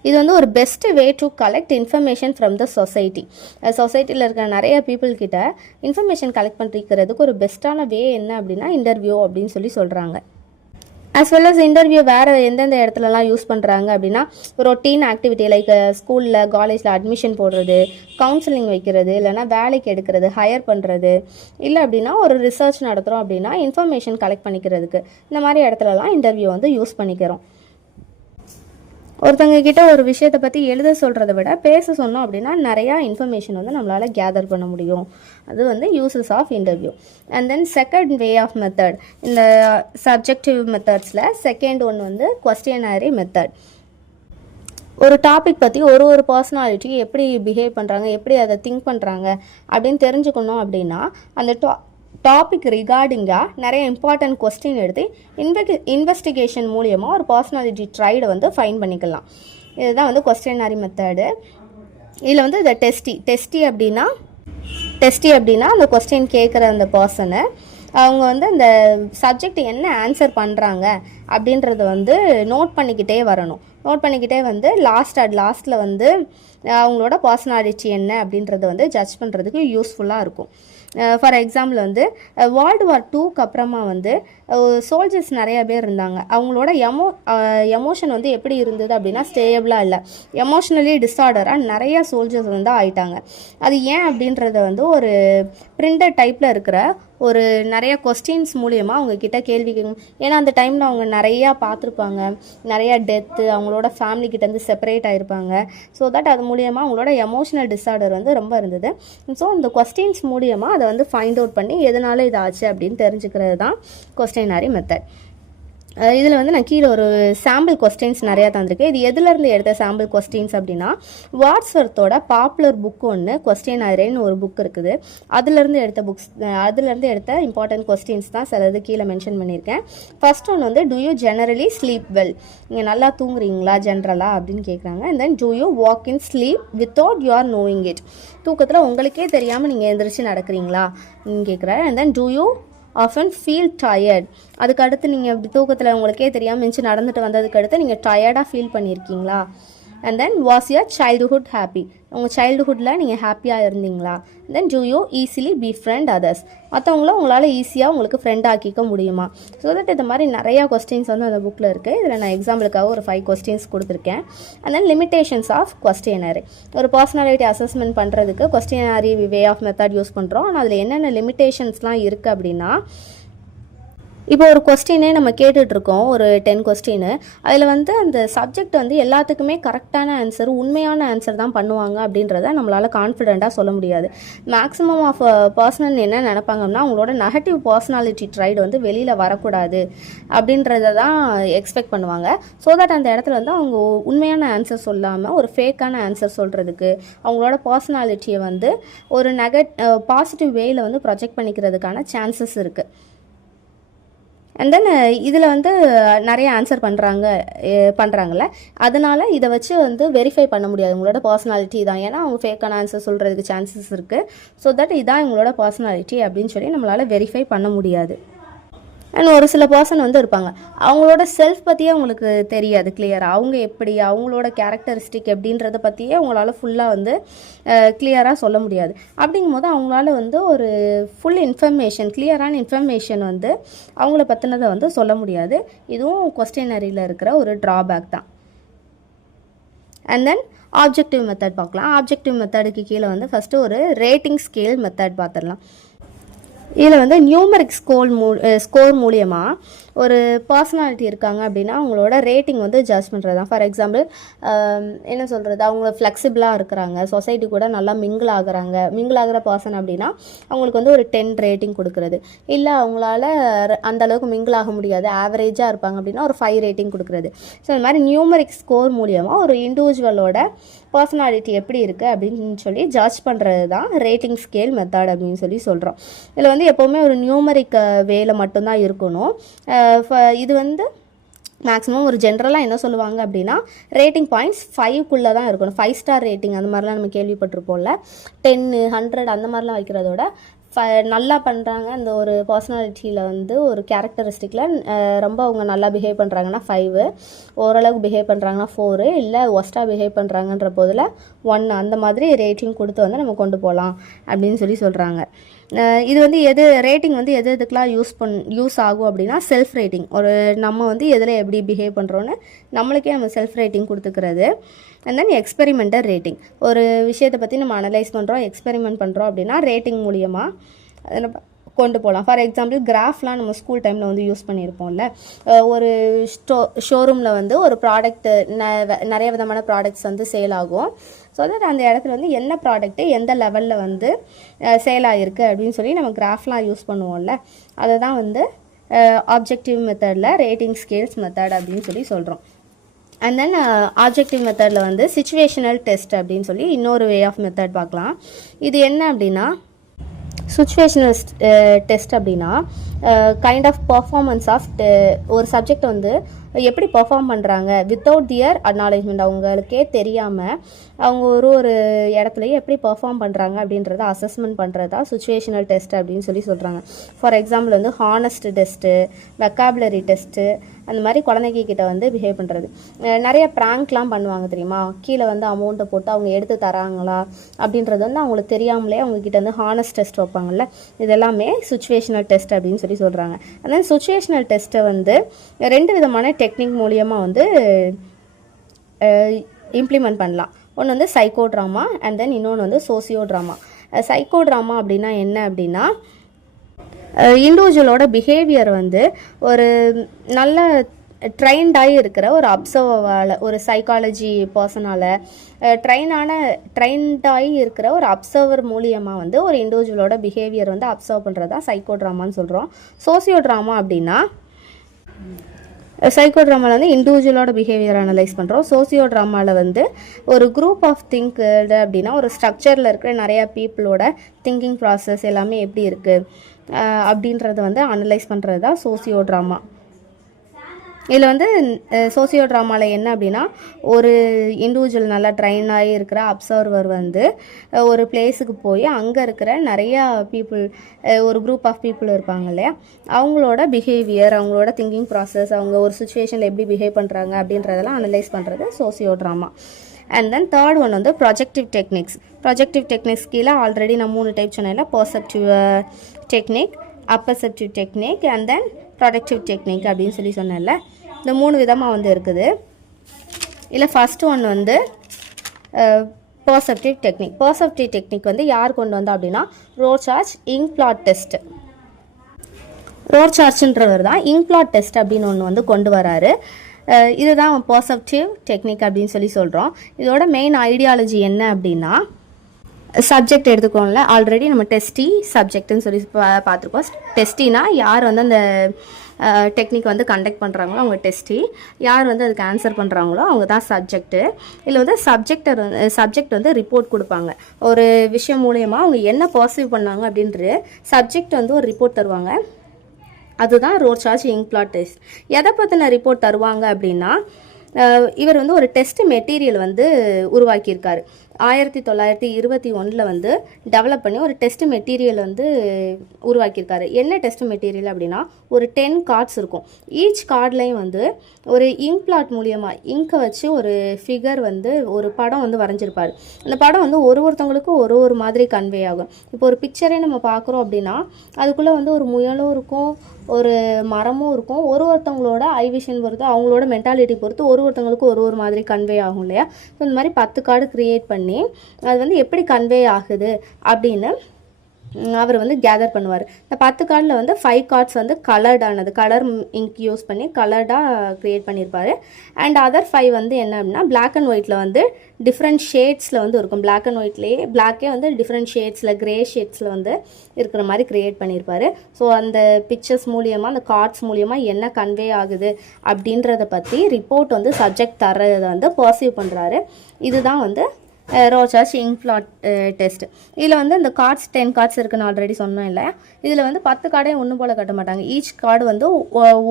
இது வந்து ஒரு best way to collect information from the society. சொசைட்டியில் இருக்கிற நிறைய பீப்புள்கிட்ட இன்ஃபர்மேஷன் கலெக்ட் பண்ணிக்கிறதுக்கு ஒரு பெஸ்ட்டான வே என்ன அப்படின்னா இன்டர்வியூ அப்படின்னு சொல்லி சொல்கிறாங்க. ஆஸ் வெல் அஸ் இன்டர்வியூ வேறு எந்தெந்த இடத்துலலாம் யூஸ் பண்ணுறாங்க அப்படின்னா ரொட்டீன் ஆக்டிவிட்டி லைக் ஸ்கூலில் காலேஜில் அட்மிஷன் போடுறது, கவுன்சிலிங் வைக்கிறது, இல்லைனா வேலைக்கு எடுக்கிறது, ஹையர் பண்ணுறது, இல்லை அப்படின்னா ஒரு ரிசர்ச் நடத்துகிறோம் அப்படின்னா இன்ஃபர்மேஷன் கலெக்ட் பண்ணிக்கிறதுக்கு இந்த மாதிரி இடத்துலலாம் இன்டர்வியூ வந்து யூஸ் பண்ணிக்கிறோம். ஒருத்தங்க கிட்ட ஒரு விஷயத்தை பற்றி எழுத சொல்கிறத விட பேச சொன்னோம் அப்படின்னா நிறையா இன்ஃபர்மேஷன் வந்து நம்மளால் கேதர் பண்ண முடியும். அது வந்து uses of interview. And then second way of method, இந்த சப்ஜெக்டிவ் மெத்தட்ஸில் செகண்ட் ஒன் வந்து கொஸ்டினரி மெத்தட். ஒரு டாபிக் பற்றி ஒரு பர்சனாலிட்டி எப்படி பிஹேவ் பண்ணுறாங்க, எப்படி அதை திங்க் பண்ணுறாங்க அப்படின்னு தெரிஞ்சுக்கணும் அப்படின்னா அந்த டாபிக் ரிகார்டிங்காக நிறைய இம்பார்ட்டன்ட் கொஸ்டின் எடுத்து இன்வெஸ்டிகேஷன் மூலியமாக ஒரு பர்சனாலிட்டி ட்ரைடை வந்து ஃபைன் பண்ணிக்கலாம். இதுதான் வந்து கொஸ்டினரி மெத்தடு. இதில் வந்து இந்த டெஸ்டி அப்படின்னா அந்த கொஸ்டின் கேட்குற அந்த பர்சனை அவங்க வந்து அந்த சப்ஜெக்ட் என்ன ஆன்சர் பண்ணுறாங்க அப்படின்றத வந்து நோட் பண்ணிக்கிட்டே வரணும். நோட் பண்ணிக்கிட்டே வந்து லாஸ்ட்டில் வந்து அவங்களோட பர்சனாலிட்டி என்ன அப்படின்றத வந்து ஜட்ஜ் பண்ணுறதுக்கு யூஸ்ஃபுல்லாக இருக்கும். ஃபார் எக்ஸாம்பிள் வந்து வேர்ல்டு வார் 2க்கு அப்புறமா வந்து சோல்ஜர்ஸ் நிறைய பேர் இருந்தாங்க. அவங்களோட எமோஷன் வந்து எப்படி இருந்தது அப்படின்னா ஸ்டேபிளாக இல்லை, எமோஷ்னலி டிஸார்டராக நிறைய சோல்ஜர்ஸ் வந்து ஆயிட்டாங்க. அது ஏன் அப்படின்றத வந்து ஒரு பிரிண்டட் டைப்பில் இருக்கிற ஒரு நிறைய கொஸ்டின்ஸ் மூலியமாக அவங்க கிட்ட கேள்வி கேட்கும். ஏன்னா அந்த டைமில் அவங்க நிறையா பார்த்துருப்பாங்க, நிறையா டெத்து, அவங்களோட ஃபேமிலிக்கிட்டேருந்து செப்பரேட் ஆகிருப்பாங்க. ஸோ தட் அது மூலியமாக அவங்களோட எமோஷனல் டிஸார்டர் வந்து ரொம்ப இருந்தது. ஸோ அந்த கொஸ்டின்ஸ் மூலியமாக அதை வந்து ஃபைண்ட் அவுட் பண்ணி எதனால இது ஆச்சு அப்படின்னு தெரிஞ்சுக்கிறது தான் கொஸ்டினரி மெத்தட். இதில் வந்து நான் கீழே ஒரு சாம்பிள் கொஸ்டின்ஸ் நிறையா தந்திருக்கேன். இது எதுலேருந்து எடுத்த சாம்பிள் கொஸ்டின்ஸ் அப்படின்னா வாட்ஸ்வர்த்தோட பாப்புலர் புக் ஒன்று கொஸ்டினரின்னு ஒரு புக் இருக்குது. அதுலேருந்து எடுத்த இம்பார்ட்டன்ட் கொஸ்டின்ஸ் தான் சிலது கீழே மென்ஷன் பண்ணியிருக்கேன். ஃபர்ஸ்ட் ஒன்று வந்து do you generally sleep well, நீங்கள் நல்லா தூங்குறீங்களா ஜென்ரலாக அப்படின்னு கேட்குறாங்க. And then do you walk in sleep without you are knowing it, தூக்கத்தில் உங்களுக்கே தெரியாமல் நீங்கள் எந்திரிச்சு நடக்கிறீங்களா அப்படின்னு கேட்குறேன். And then do you often feel tired, அதுக்கு அடுத்து நீங்கள் இப்படி தூக்கத்தில் உங்களுக்கே தெரியாமல் மிஞ்சி நடந்துட்டு வந்ததுக்கு அடுத்து நீங்கள் டயர்டாக ஃபீல் பண்ணியிருக்கீங்களா? And then was your childhood happy, உங்கள் சைல்டுஹுட்டில் நீங்கள் ஹாப்பியாக இருந்தீங்களா? Then do you easily befriend others, மற்றவங்கள உங்களால் ஈஸியாக உங்களுக்கு ஃப்ரெண்ட் ஆக்கிக்க முடியுமா? ஸோ தட் இந்த மாதிரி நிறையா கொஸ்டின்ஸ் வந்து அந்த புக்கில் இருக்குது. இதில் நான் எக்ஸாம்பிளுக்காக ஒரு 5 கொஸ்டின்ஸ் கொடுத்துருக்கேன். And then limitations of questionnaire, ஒரு பர்சனாலிட்டி அசஸ்மெண்ட் பண்ணுறதுக்கு questionnaire way of method use பண்ணுறோம். ஆனால் அதில் என்னென்ன லிமிட்டேஷன்ஸ்லாம் இருக்குது அப்படின்னா இப்போ ஒரு கொஸ்டினே நம்ம கேட்டுட்ருக்கோம், ஒரு 10 கொஸ்டின். அதில் வந்து அந்த சப்ஜெக்ட் வந்து எல்லாத்துக்குமே கரெக்டான ஆன்சர், உண்மையான ஆன்சர் தான் பண்ணுவாங்க அப்படின்றத நம்மளால் கான்ஃபிடெண்ட்டாக சொல்ல முடியாது. மேக்ஸிமம் ஆஃப் பர்சனல் என்ன நினைப்பாங்கன்னா அவங்களோட நெகட்டிவ் பர்சனாலிட்டி ட்ரைடு வந்து வெளியில் வரக்கூடாது அப்படின்றத தான் எக்ஸ்பெக்ட் பண்ணுவாங்க. ஸோ தட் அந்த இடத்துல வந்து அவங்க உண்மையான ஆன்சர் சொல்லாமல் ஒரு ஃபேக்கான ஆன்சர் சொல்கிறதுக்கு, அவங்களோட பர்சனாலிட்டியை வந்து ஒரு பாசிட்டிவ் வேயில் வந்து ப்ரொஜெக்ட் பண்ணிக்கிறதுக்கான சான்சஸ் இருக்குது. அண்ட் தென் இதில் வந்து நிறைய ஆன்சர் பண்ணுறாங்கல்ல, அதனால இதை வச்சு வந்து வெரிஃபை பண்ண முடியாது உங்களோட பர்சனாலிட்டி தான். ஏன்னா அவங்க ஃபேக்கான ஆன்சர் சொல்கிறதுக்கு சான்சஸ் இருக்குது. ஸோ தட் இதான் இவங்களோட பர்சனாலிட்டி அப்படின்னு சொல்லி நம்மளால் வெரிஃபை பண்ண முடியாது. அண்ட் ஒரு சில பர்சன் வந்து இருப்பாங்க, அவங்களோட செல்ஃப் பற்றியே அவங்களுக்கு தெரியாது கிளியராக, அவங்க எப்படி அவங்களோட கேரக்டரிஸ்டிக் எப்படின்றத பற்றியே அவங்களால ஃபுல்லாக வந்து கிளியராக சொல்ல முடியாது. அப்படிங்கும்போது அவங்களால வந்து ஒரு ஃபுல் இன்ஃபர்மேஷன், கிளியரான இன்ஃபர்மேஷன் வந்து அவங்கள பற்றினதை வந்து சொல்ல முடியாது. இதுவும் கொஸ்டினரியில் இருக்கிற ஒரு ட்ராபேக் தான். அண்ட் தென் ஆப்ஜெக்டிவ் மெத்தட் பார்க்கலாம். ஆப்ஜெக்டிவ் மெத்தடுக்கு கீழே வந்து ஃபஸ்ட்டு ஒரு ரேட்டிங் ஸ்கேல் மெத்தட் பார்த்துடலாம். இதில் வந்து நியூமரிக் ஸ்கோர் மூலியமாக ஒரு பர்சனாலிட்டி இருக்காங்க அப்படின்னா அவங்களோட ரேட்டிங் வந்து ஜட்ஜ் பண்ணுறது தான். ஃபார் எக்ஸாம்பிள் என்ன சொல்கிறது, அவங்க ஃப்ளெக்சிபிளாக இருக்கிறாங்க, சொசைட்டி கூட நல்லா மிங்கிள் ஆகிற பர்சன் அப்படின்னா அவங்களுக்கு வந்து ஒரு 10 ரேட்டிங் கொடுக்குறது. இல்லை அவங்களால அந்தளவுக்கு மிங்கிள் ஆக முடியாது, ஆவரேஜாக இருப்பாங்க அப்படின்னா ஒரு 5 ரேட்டிங் கொடுக்குறது. ஸோ இந்த மாதிரி நியூமரிக் ஸ்கோர் மூலியமாக ஒரு இண்டிவிஜுவலோட பர்சனாலிட்டி எப்படி இருக்குது அப்படின்னு சொல்லி ஜட்ஜ் பண்ணுறது தான் ரேட்டிங் ஸ்கேல் மெத்தட் அப்படின்னு சொல்லி சொல்கிறோம். இதில் வந்து எப்போவுமே ஒரு நியூமரிக் வேலை மட்டும்தான் இருக்கணும். இது வந்து மேக்ஸிமம் ஒரு ஜென்ரலாக என்ன சொல்லுவாங்க அப்படின்னா ரேட்டிங் பாயிண்ட்ஸ் 5க்குள்ளே தான் இருக்கணும். 5 ஸ்டார் ரேட்டிங் அந்த மாதிரிலாம் நம்ம கேள்விப்பட்டிருப்போம்ல, 10, 100 அந்த மாதிரிலாம் வைக்கிறதோட நல்லா பண்ணுறாங்க அந்த ஒரு பர்சனாலிட்டியில் வந்து ஒரு கேரக்டரிஸ்டிக்கில் ரொம்ப அவங்க நல்லா பிஹேவ் பண்ணுறாங்கன்னா 5, ஓரளவுக்கு பிஹேவ் பண்ணுறாங்கன்னா 4, இல்லை ஒஸ்ட்டாக பிஹேவ் பண்ணுறாங்கன்ற போதில் 1 அந்த மாதிரி ரேட்டிங் கொடுத்து வந்து நம்ம கொண்டு போகலாம் அப்படின்னு சொல்லி சொல்கிறாங்க. இது வந்து ரேட்டிங் வந்து எதுக்கெலாம் யூஸ் ஆகும் அப்படின்னா செல்ஃப் ரேட்டிங். ஒரு நம்ம வந்து எதில் எப்படி பிஹேவ் பண்ணுறோன்னு நம்மளுக்கே நம்ம செல்ஃப் ரேட்டிங் கொடுத்துக்கிறது. And then experimental rating. ஒரு விஷயத்தை பற்றி நம்ம அனலைஸ் பண்ணுறோம், எக்ஸ்பெரிமெண்ட் பண்ணுறோம் அப்படின்னா ரேட்டிங் மூலியமாக அதை கொண்டு போகலாம். ஃபார் எக்ஸாம்பிள் கிராஃப்லாம் நம்ம ஸ்கூல் டைமில் வந்து யூஸ் பண்ணியிருப்போம்ல, ஒரு ஷோரூமில் வந்து ஒரு ப்ராடக்ட் நிறைய விதமான ப்ராடக்ட்ஸ் வந்து சேல் ஆகும். ஸோ தட் அந்த இடத்துல வந்து என்ன ப்ராடக்ட்டு எந்த லெவலில் வந்து சேல் ஆகிருக்கு அப்படின்னு சொல்லி நம்ம கிராஃப்லாம் யூஸ் பண்ணுவோம்ல, அதை தான் வந்து ஆப்ஜெக்டிவ் மெத்தடில் ரேட்டிங் ஸ்கேல்ஸ் மெத்தட் அப்படின்னு சொல்லி சொல்கிறோம். அண்ட் தென் ஆப்ஜெக்டிவ் மெத்தடில் வந்து சிச்சுவேஷனல் டெஸ்ட் அப்படின்னு சொல்லி இன்னொரு வே ஆஃப் மெத்தட் பார்க்கலாம். இது என்ன அப்படின்னா சிச்சுவேஷனல் டெஸ்ட் அப்படின்னா கைண்ட் ஆஃப் பர்ஃபார்மன்ஸ் ஆஃப் ஒரு சப்ஜெக்ட் வந்து எப்படி பர்ஃபார்ம் பண்ணுறாங்க வித்தவுட் தியர் அக்னாலேஜ்மெண்ட், அவங்களுக்கே தெரியாமல் அவங்க ஒரு இடத்துலையும் எப்படி பர்ஃபார்ம் பண்ணுறாங்க அப்படின்றத அசஸ்மெண்ட் பண்ணுறது தான் சிச்சுவேஷனல் டெஸ்ட் அப்படின்னு சொல்லி சொல்கிறாங்க. ஃபார் எக்ஸாம்பிள் வந்து ஹானஸ்ட் டெஸ்ட்டு, வெக்காபுலரி டெஸ்ட்டு, அந்த மாதிரி குழந்தைங்க கிட்ட வந்து பிஹேவ் பண்ணுறது. நிறைய ப்ராங்க்லாம் பண்ணுவாங்க தெரியுமா, கீழே வந்து அமௌண்ட்டை போட்டு அவங்க எடுத்து தராங்களா அப்படின்றது வந்து அவங்களுக்கு தெரியாமலே அவங்கக்கிட்ட வந்து ஹானஸ்ட் டெஸ்ட் வைப்பாங்கள்ல, இதெல்லாமே சிச்சுவேஷனல் டெஸ்ட் அப்படின்னு சொல்லி சொல்கிறாங்க. அதனால் சிச்சுவேஷனல் டெஸ்ட்டை வந்து 2 விதமான டெக்னிக் மூலியமாக வந்து இம்ப்ளிமெண்ட் பண்ணலாம். ஒன்று வந்து சைக்கோ ட்ராமா அண்ட் தென் இன்னொன்று வந்து சோசியோ ட்ராமா. சைக்கோ ட்ராமா அப்படின்னா என்ன அப்படின்னா இண்டிவிஜுவலோட பிஹேவியர் வந்து ஒரு நல்ல ட்ரைன்டாகி இருக்கிற ஒரு அப்சர்வரால், ஒரு சைக்காலஜி பர்சனால் ட்ரைன்டாகி இருக்கிற ஒரு அப்சர்வர் மூலியமாக வந்து ஒரு இண்டிவிஜுவலோட பிஹேவியர் வந்து அப்சர்வ் பண்ணுறது தான் சைக்கோ ட்ராமான்னு சொல்கிறோம். சோசியோ ட்ராமா அப்படின்னா சைக்கோ ட்ராமாவில் வந்து இண்டிவிஜுவலோட பிஹேவியர் அனலைஸ் பண்ணுறோம். சோசியோ ட்ராமாவில் வந்து ஒரு குரூப் ஆஃப் திங்கர்டு அப்படின்னா ஒரு ஸ்ட்ரக்சரில் இருக்கிற நிறையா பீப்புளோட திங்கிங் ப்ராசஸ் எல்லாமே எப்படி இருக்குது அப்படின்றத வந்து அனலைஸ் பண்ணுறது தான் சோசியோ ட்ராமா. இதில் வந்து சோசியோ ட்ராமாவில் என்ன அப்படின்னா ஒரு இண்டிவிஜுவல் நல்லா ட்ரைன் ஆகி இருக்கிற அப்சர்வர் வந்து ஒரு பிளேஸுக்கு போய் அங்கே இருக்கிற நிறையா பீப்புள், ஒரு குரூப் ஆஃப் பீப்புள் இருப்பாங்க இல்லையா, அவங்களோட பிஹேவியர், அவங்களோட திங்கிங் ப்ராசஸ், அவங்க ஒரு சுச்சுவேஷனில் எப்படி பிஹேவ் பண்ணுறாங்க அப்படின்றதெல்லாம் அனலைஸ் பண்ணுறது sociodrama. And then third one வந்து ப்ரொஜெக்டிவ் டெக்னிக்ஸ். ப்ரொஜெக்டிவ் டெக்னிக்ஸ் கீழே ஆல்ரெடி நான் 3 டைப் சொன்னேன்ல, perceptive technique, apperceptive technique and then productive technique அப்படின்னு சொல்லி சொன்னேன்ல. இந்த 3 விதமாக வந்து இருக்குது. இல்லை ஃபஸ்ட்டு ஒன் வந்து பர்செப்டிவ் டெக்னிக். பர்செப்டிவ் டெக்னிக் வந்து யார் கொண்டு வந்தா அப்படின்னா ரோர்சாச் இங்க்பிளாட் டெஸ்ட். ரோர்சாச்ன்றவர் தான் இங்க்பிளாட் டெஸ்ட் அப்படின்னு ஒன்று வந்து கொண்டு வராரு. இதுதான் பர்செப்டிவ் டெக்னிக் அப்படின்னு சொல்லி சொல்கிறோம். இதோட மெயின் ஐடியாலஜி என்ன அப்படின்னா சப்ஜெக்ட் எடுத்துக்கோங்களேன். ஆல்ரெடி நம்ம டெஸ்டி சப்ஜெக்ட்னு சொல்லி பார்த்துருக்கோம். டெஸ்டினா யார் வந்து அந்த டெக்னிக் வந்து கண்டக்ட் பண்ணுறாங்களோ அவங்க டெஸ்டி, யார் வந்து அதுக்கு ஆன்சர் பண்ணுறாங்களோ அவங்க தான் சப்ஜெக்ட்டு. இதில் வந்து சப்ஜெக்ட் வந்து ரிப்போர்ட் கொடுப்பாங்க. ஒரு விஷயம் மூலயமா அவங்க என்ன பர்சீவ் பண்ணாங்க அப்படின்ட்டு சப்ஜெக்ட் வந்து ஒரு ரிப்போர்ட் தருவாங்க. அதுதான் ரோர்சாச் இங்க்பிளாட் டெஸ்ட். எதை பற்றின ரிப்போர்ட் தருவாங்க அப்படின்னா, இவர் வந்து ஒரு டெஸ்ட் மெட்டீரியல் வந்து உருவாக்கியிருக்காரு. 1921 வந்து டெவலப் பண்ணி ஒரு டெஸ்ட் மெட்டீரியல் வந்து உருவாக்கியிருக்காரு. என்ன டெஸ்ட் மெட்டீரியல் அப்படின்னா, ஒரு 10 கார்ட்ஸ் இருக்கும். ஈச் கார்ட்லையும் வந்து ஒரு இங்க் பிளாட் மூலியமாக இங்கை வச்சு ஒரு ஃபிகர் வந்து ஒரு படம் வந்து வரைஞ்சிருப்பார். அந்த படம் வந்து ஒருத்தவங்களுக்கும் ஒரு மாதிரி கன்வே ஆகும். இப்போ ஒரு பிக்சரே நம்ம பார்க்குறோம் அப்படின்னா, அதுக்குள்ளே வந்து ஒரு முயலும் இருக்கும், ஒரு மரமும் இருக்கும். ஒருத்தவங்களோட ஐவிஷன் பொறுத்து, அவங்களோட மென்டாலிட்டி பொறுத்து ஒருத்தவங்களுக்கும் ஒரு மாதிரி கன்வே ஆகும் இல்லையா. ஸோ இந்த மாதிரி 10 கார்டு க்ரியேட் பண்ணி அது வந்து எப்படி கன்வே ஆகுது அப்படின்னு அவர் வந்து கேதர் பண்ணுவார். இந்த 10 கார்டில் வந்து 5 கார்ட்ஸ் வந்து கலர்டானது, கலர் இங்க் யூஸ் பண்ணி கலர்டாக க்ரியேட் பண்ணியிருப்பார். அண்ட் அதர் 5 வந்து என்ன அப்படின்னா, பிளாக் அண்ட் ஒயிட்டில் வந்து டிஃப்ரெண்ட் ஷேட்ஸில் வந்து இருக்கும். பிளாக் அண்ட் ஒயிட்லேயே பிளாக்கே வந்து டிஃப்ரெண்ட் ஷேட்ஸில், கிரே ஷேட்ஸில் வந்து இருக்கிற மாதிரி க்ரியேட் பண்ணியிருப்பார். ஸோ அந்த பிக்சர்ஸ் மூலியமாக, அந்த கார்ட்ஸ் மூலியமாக என்ன கன்வே ஆகுது அப்படின்றத பற்றி ரிப்போர்ட் வந்து சப்ஜெக்ட் தர்றதை வந்து பர்சீவ் பண்ணுறாரு. இதுதான் வந்து ரோர்சாச் இங்க்பிளாட் டெஸ்ட். இதில் வந்து இந்த கார்ட்ஸ் 10 கார்ட்ஸ் இருக்குன்னு ஆல்ரெடி சொன்னோம் இல்லை. இதில் வந்து 10 கார்டையும் ஒன்று போல் காட்ட மாட்டாங்க. ஈச் கார்டு வந்து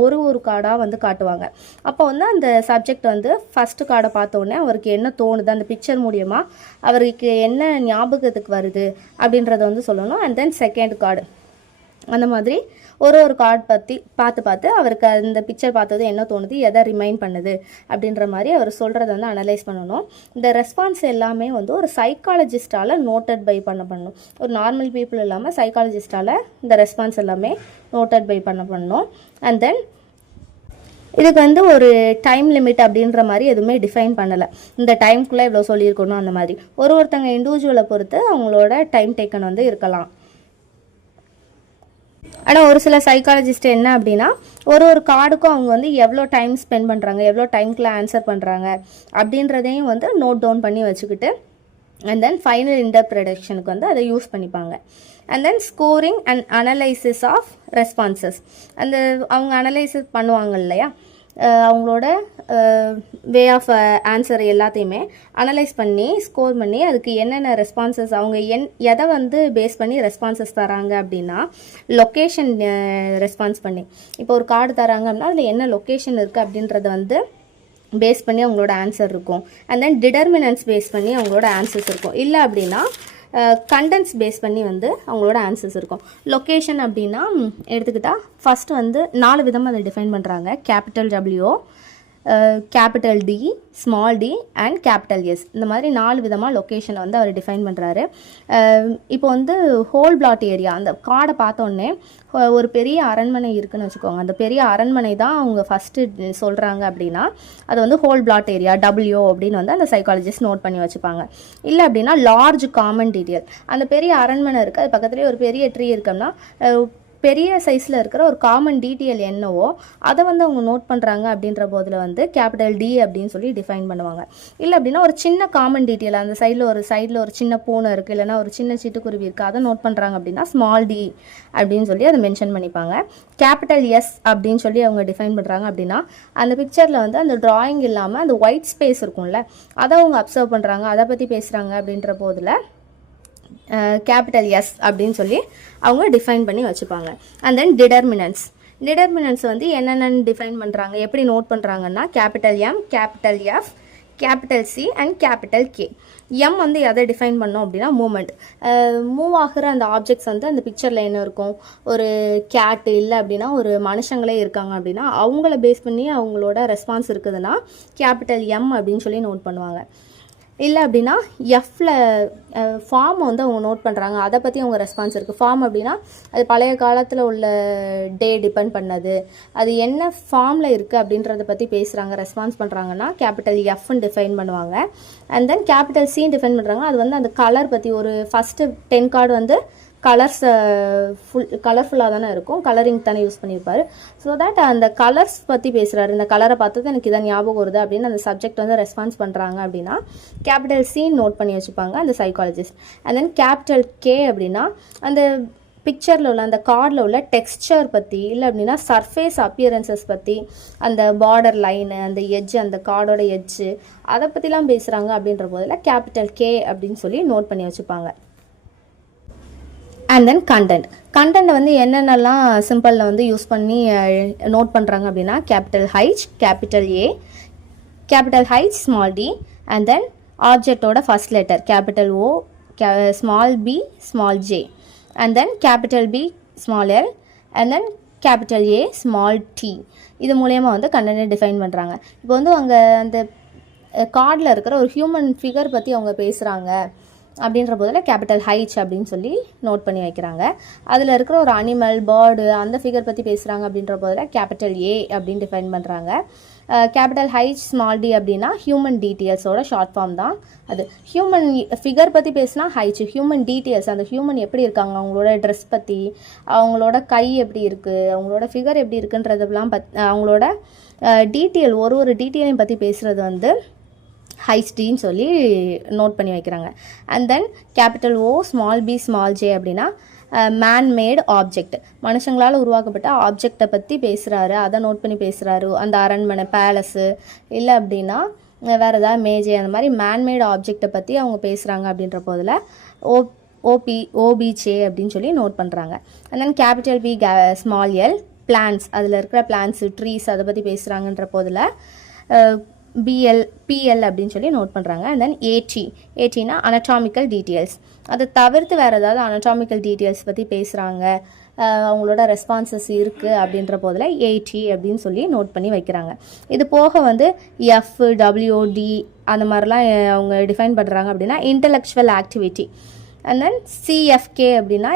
ஒரு கார்டாக வந்து காட்டுவாங்க. அப்போ வந்து அந்த சப்ஜெக்ட் வந்து ஃபஸ்ட்டு கார்டை பார்த்தோன்னே அவருக்கு என்ன தோணுது, அந்த பிக்சர் மூலியமாக அவருக்கு என்ன ஞாபகத்துக்கு வருது அப்படின்றத வந்து சொல்லணும். அண்ட் தென் செகண்ட் கார்டு, அந்த மாதிரி ஒரு கார்டு பற்றி பார்த்து அவருக்கு அந்த பிக்சர் பார்த்தது என்ன தோணுது, எதை ரிமைண்ட் பண்ணுது அப்படின்ற மாதிரி அவர் சொல்கிறத வந்து அனலைஸ் பண்ணணும். இந்த ரெஸ்பான்ஸ் எல்லாமே வந்து ஒரு சைக்காலஜிஸ்டால் நோட்டட் பை பண்ணணும். ஒரு நார்மல் பீப்புள் இல்லாமல் சைக்காலஜிஸ்டால் இந்த ரெஸ்பான்ஸ் எல்லாமே நோட்டட் பை பண்ணணும். அண்ட் தென் இதுக்கு வந்து ஒரு டைம் லிமிட் அப்படின்ற மாதிரி எதுவுமே டிஃபைன் பண்ணலை. இந்த டைம்குள்ளே இவ்வளோ சொல்லியிருக்கணும் அந்த மாதிரி. ஒருத்தங்க இண்டிவிஜுவலை பொறுத்து அவங்களோட டைம் டேக்கன் வந்து இருக்கலாம். ஆனால் ஒரு சில சைக்காலஜிஸ்ட் என்ன அப்படின்னா, ஒரு கார்டுக்கும் அவங்க வந்து எவ்வளோ டைம் ஸ்பெண்ட் பண்ணுறாங்க, எவ்வளோ டைம்குள்ளே ஆன்சர் பண்ணுறாங்க அப்படின்றதையும் வந்து நோட் டவுன் பண்ணி வச்சுக்கிட்டு அண்ட் தென் ஃபைனல் இன்டர்ப்ரிடேஷனுக்கு வந்து அதை யூஸ் பண்ணிப்பாங்க. And then scoring and analysis of responses, அந்த அவங்க அனலைசிஸ் பண்ணுவாங்க இல்லையா, அவங்களோட வே ஆஃப் ஆன்சர் எல்லாத்தையுமே அனலைஸ் பண்ணி ஸ்கோர் பண்ணி அதுக்கு என்னென்ன ரெஸ்பான்சஸ் அவங்க எதை வந்து பேஸ் பண்ணி ரெஸ்பான்சஸ் தராங்க அப்படின்னா, லொக்கேஷன் ரெஸ்பான்ஸ் பண்ணி. இப்போ ஒரு கார்டு தராங்க அப்படின்னா அதில் என்ன லொக்கேஷன் இருக்குது அப்படின்றத வந்து பேஸ் பண்ணி அவங்களோட ஆன்சர் இருக்கும். அண்ட் தென் டிடர்மினன்ஸ் பேஸ் பண்ணி அவங்களோட ஆன்சர்ஸ் இருக்கும். இல்லை அப்படின்னா கண்டென்ட்ஸ் பேஸ் பண்ணி வந்து அவங்களோட ஆன்சர்ஸ் இருக்கும். லொக்கேஷன் அப்படின்னா எடுத்துக்கிட்டால் ஃபஸ்ட்டு வந்து 4 விதமாக அதை டிஃபைன் பண்ணுறாங்க. Capital W, capital D, small d and capital S. இந்த மாதிரி 4 விதமாக லொக்கேஷனை வந்து அவர் டிஃபைன் பண்ணுறாரு. இப்போ வந்து ஹோல் பிளாட் ஏரியா, அந்த கார்டை பார்த்தோன்னே ஒரு பெரிய அரண்மனை இருக்குதுன்னு வச்சுக்கோங்க. அந்த பெரிய அரண்மனை தான் அவங்க ஃபஸ்ட்டு சொல்கிறாங்க அப்படின்னா அது வந்து ஹோல் பிளாட் ஏரியா W அப்படின்னு வந்து அந்த சைக்காலஜிஸ்ட் நோட் பண்ணி வச்சுப்பாங்க. இல்லை அப்படின்னா லார்ஜ் காமன் டீட்டெயில், அந்த பெரிய அரண்மனை இருக்குது, அது பக்கத்துலேயே ஒரு பெரிய ட்ரீ இருக்குன்னா பெரிய சைஸில் இருக்கிற ஒரு காமன் டீட்டெயில் என்னவோ அதை வந்து அவங்க நோட் பண்ணுறாங்க அப்படின்ற போதில் வந்து கேபிட்டல் D அப்படின்னு சொல்லி டிஃபைன் பண்ணுவாங்க. இல்லை அப்படின்னா ஒரு சின்ன காமன் டீட்டெயில், அந்த சைடில் ஒரு சின்ன பூனை இருக்குது, இல்லைனா ஒரு சின்ன சிட்டுக்குருவி இருக்குது, அதை நோட் பண்ணுறாங்க அப்படின்னா ஸ்மால் d அப்படின்னு சொல்லி அதை மென்ஷன் பண்ணிப்பாங்க. கேபிட்டல் S அப்படின்னு சொல்லி அவங்க டிஃபைன் பண்ணுறாங்க அப்படின்னா அந்த பிக்சரில் வந்து அந்த ட்ராயிங் இல்லாமல் அந்த ஒயிட் ஸ்பேஸ் இருக்கும்ல, அதை அவங்க அப்சர்வ் பண்ணுறாங்க, அதை பற்றி பேசுகிறாங்க அப்படின்ற போதில் கேபிட்டல் S அப்படின்னு சொல்லி அவங்க டிஃபைன் பண்ணி வச்சுப்பாங்க. அண்ட் தென் டிடர்மினன்ஸ் வந்து என்னென்னு டிஃபைன் பண்ணுறாங்க, எப்படி நோட் பண்ணுறாங்கன்னா capital M, capital F, capital C and capital K. M வந்து எதை டிஃபைன் பண்ணோம் அப்படின்னா மூமெண்ட், மூவ் ஆகிற அந்த ஆப்ஜெக்ட்ஸ் வந்து அந்த பிக்சரில் என்ன இருக்கும், ஒரு கேட்டு இல்லை அப்படின்னா ஒரு மனுஷங்களே இருக்காங்க அப்படின்னா அவங்கள பேஸ் பண்ணி அவங்களோட ரெஸ்பான்ஸ் இருக்குதுன்னா கேபிட்டல் M அப்படின்னு சொல்லி நோட் பண்ணுவாங்க. இல்லை அப்படின்னா எஃப்பில் ஃபார்ம் வந்து அவங்க நோட் பண்ணுறாங்க, அதை பற்றி அவங்க ரெஸ்பான்ஸ் இருக்குது. ஃபார்ம் அப்படின்னா அது பழைய காலத்தில் உள்ள டே டிபெண்ட் பண்ணது, அது என்ன ஃபார்மில் இருக்குது அப்படின்றத பற்றி பேசுகிறாங்க, ரெஸ்பான்ஸ் பண்ணுறாங்கன்னா கேபிட்டல் எஃப்னு டிஃபைன் பண்ணுவாங்க. And then capital Chinnu define பண்ணுறாங்க, அது வந்து அந்த கலர் பற்றி. ஒரு ஃபஸ்ட்டு 10 கார்டு வந்து கலர்ஸ் கலர்ஃபுல்லாக தானே இருக்கும், கலரிங் தானே யூஸ் பண்ணியிருப்பார். ஸோ தட் அந்த கலர்ஸ் பற்றி பேசுகிறாரு, இந்த கலரை பார்த்தது எனக்கு இதான் ஞாபகம் வருது அப்படின்னு அந்த சப்ஜெக்ட் வந்து ரெஸ்பான்ஸ் பண்ணுறாங்க அப்படின்னா கேபிட்டல் C நோட் பண்ணி வச்சுப்பாங்க அந்த psychologist. And then capital K அப்படின்னா அந்த பிக்சரில் உள்ள அந்த கார்டில் உள்ள டெக்ஸ்சர் பற்றி, இல்லை அப்படின்னா சர்ஃபேஸ் அப்பியரன்சஸ் பற்றி, அந்த பார்டர் லைனு, அந்த எட்ஜு, அந்த கார்டோட எட்ஜு, அதை பற்றிலாம் பேசுகிறாங்க அப்படின்ற போதில் கேபிட்டல் K அப்படின்னு சொல்லி நோட் பண்ணி வச்சுப்பாங்க. அண்ட் தென் கண்டென்ட் வந்து என்னென்னலாம் சிம்பிளில் வந்து யூஸ் பண்ணி நோட் பண்ணுறாங்க அப்படின்னா capital H, capital H, small T, and then ஆப்ஜெக்டோட first letter capital O, small B, small J, and then capital P, small L, and then capital A, small T. இது மூலயமா வந்து கண்டென்ட்டை டிஃபைன் பண்ணுறாங்க. இப்போ வந்து அவங்க அந்த கார்டில் இருக்கிற ஒரு ஹியூமன் ஃபிகர் பற்றி அவங்க பேசுகிறாங்க அப்படின்ற போதில் கேபிட்டல் ஹைச் அப்படின்னு சொல்லி நோட் பண்ணி வைக்கிறாங்க. அதில் இருக்கிற ஒரு அனிமல், பேர்டு, அந்த ஃபிகர் பற்றி பேசுகிறாங்க அப்படின்ற போதில் கேபிட்டல் ஏ அப்படின்னு டிஃபைன் பண்ணுறாங்க. கேபிட்டல் ஹைச், ஸ்மால் டி அப்படின்னா ஹியூமன் டீட்டெயில்ஸோட ஷார்ட் ஃபார்ம் தான் அது. ஹியூமன் ஃபிகர் பற்றி பேசினா ஹைச், ஹியூமன் டீட்டெயில்ஸ், அந்த ஹியூமன் எப்படி இருக்காங்க, அவங்களோட ட்ரெஸ் பற்றி, அவங்களோட கை எப்படி இருக்குது, அவங்களோட ஃபிகர் எப்படி இருக்குன்றதெல்லாம் அவங்களோட டீட்டெயில், ஒரு டீட்டெயிலையும் பற்றி பேசுகிறது வந்து ஹைச்டின்னு சொல்லி நோட் பண்ணி வைக்கிறாங்க. And then capital O, small B, small J அப்படின்னா மேன்மேட் ஆப்ஜெக்ட், மனுஷங்களால் உருவாக்கப்பட்ட ஆப்ஜெக்டை பற்றி பேசுகிறாரு, அதை நோட் பண்ணி பேசுகிறாரு. அந்த அரண்மனை, பேலஸு, இல்லை அப்படின்னா வேறு ஏதாவது மேஜை, அந்த மாதிரி மேன்மேட் ஆப்ஜெக்டை பற்றி அவங்க பேசுகிறாங்க அப்படின்ற போதில் ஓபிஜே அப்படின்னு சொல்லி நோட் பண்ணுறாங்க. And then capital P, small L, plans, அதில் இருக்கிற பிளான்ஸு, ட்ரீஸ், அதை பற்றி பேசுகிறாங்கன்ற போதில் பிஎல் அப்படின்னு சொல்லி நோட் பண்ணுறாங்க. அண்ட் தென் ஏடினா அனட்டாமிக்கல் டீட்டெயில்ஸ், அதை தவிர்த்து வேறு ஏதாவது அனட்டாமிக்கல் டீட்டெயில்ஸ் பற்றி பேசுகிறாங்க, அவங்களோட ரெஸ்பான்சஸ் இருக்குது அப்படின்ற போதில் ஏடி அப்படின்னு சொல்லி நோட் பண்ணி வைக்கிறாங்க. இது போக வந்து எஃப், டபிள்யூடி அந்த மாதிரிலாம் அவங்க டிஃபைன் பண்ணுறாங்க அப்படின்னா இன்டலெக்சுவல் ஆக்டிவிட்டி. அண்ட் தென் சிஎஃப்கே அப்படின்னா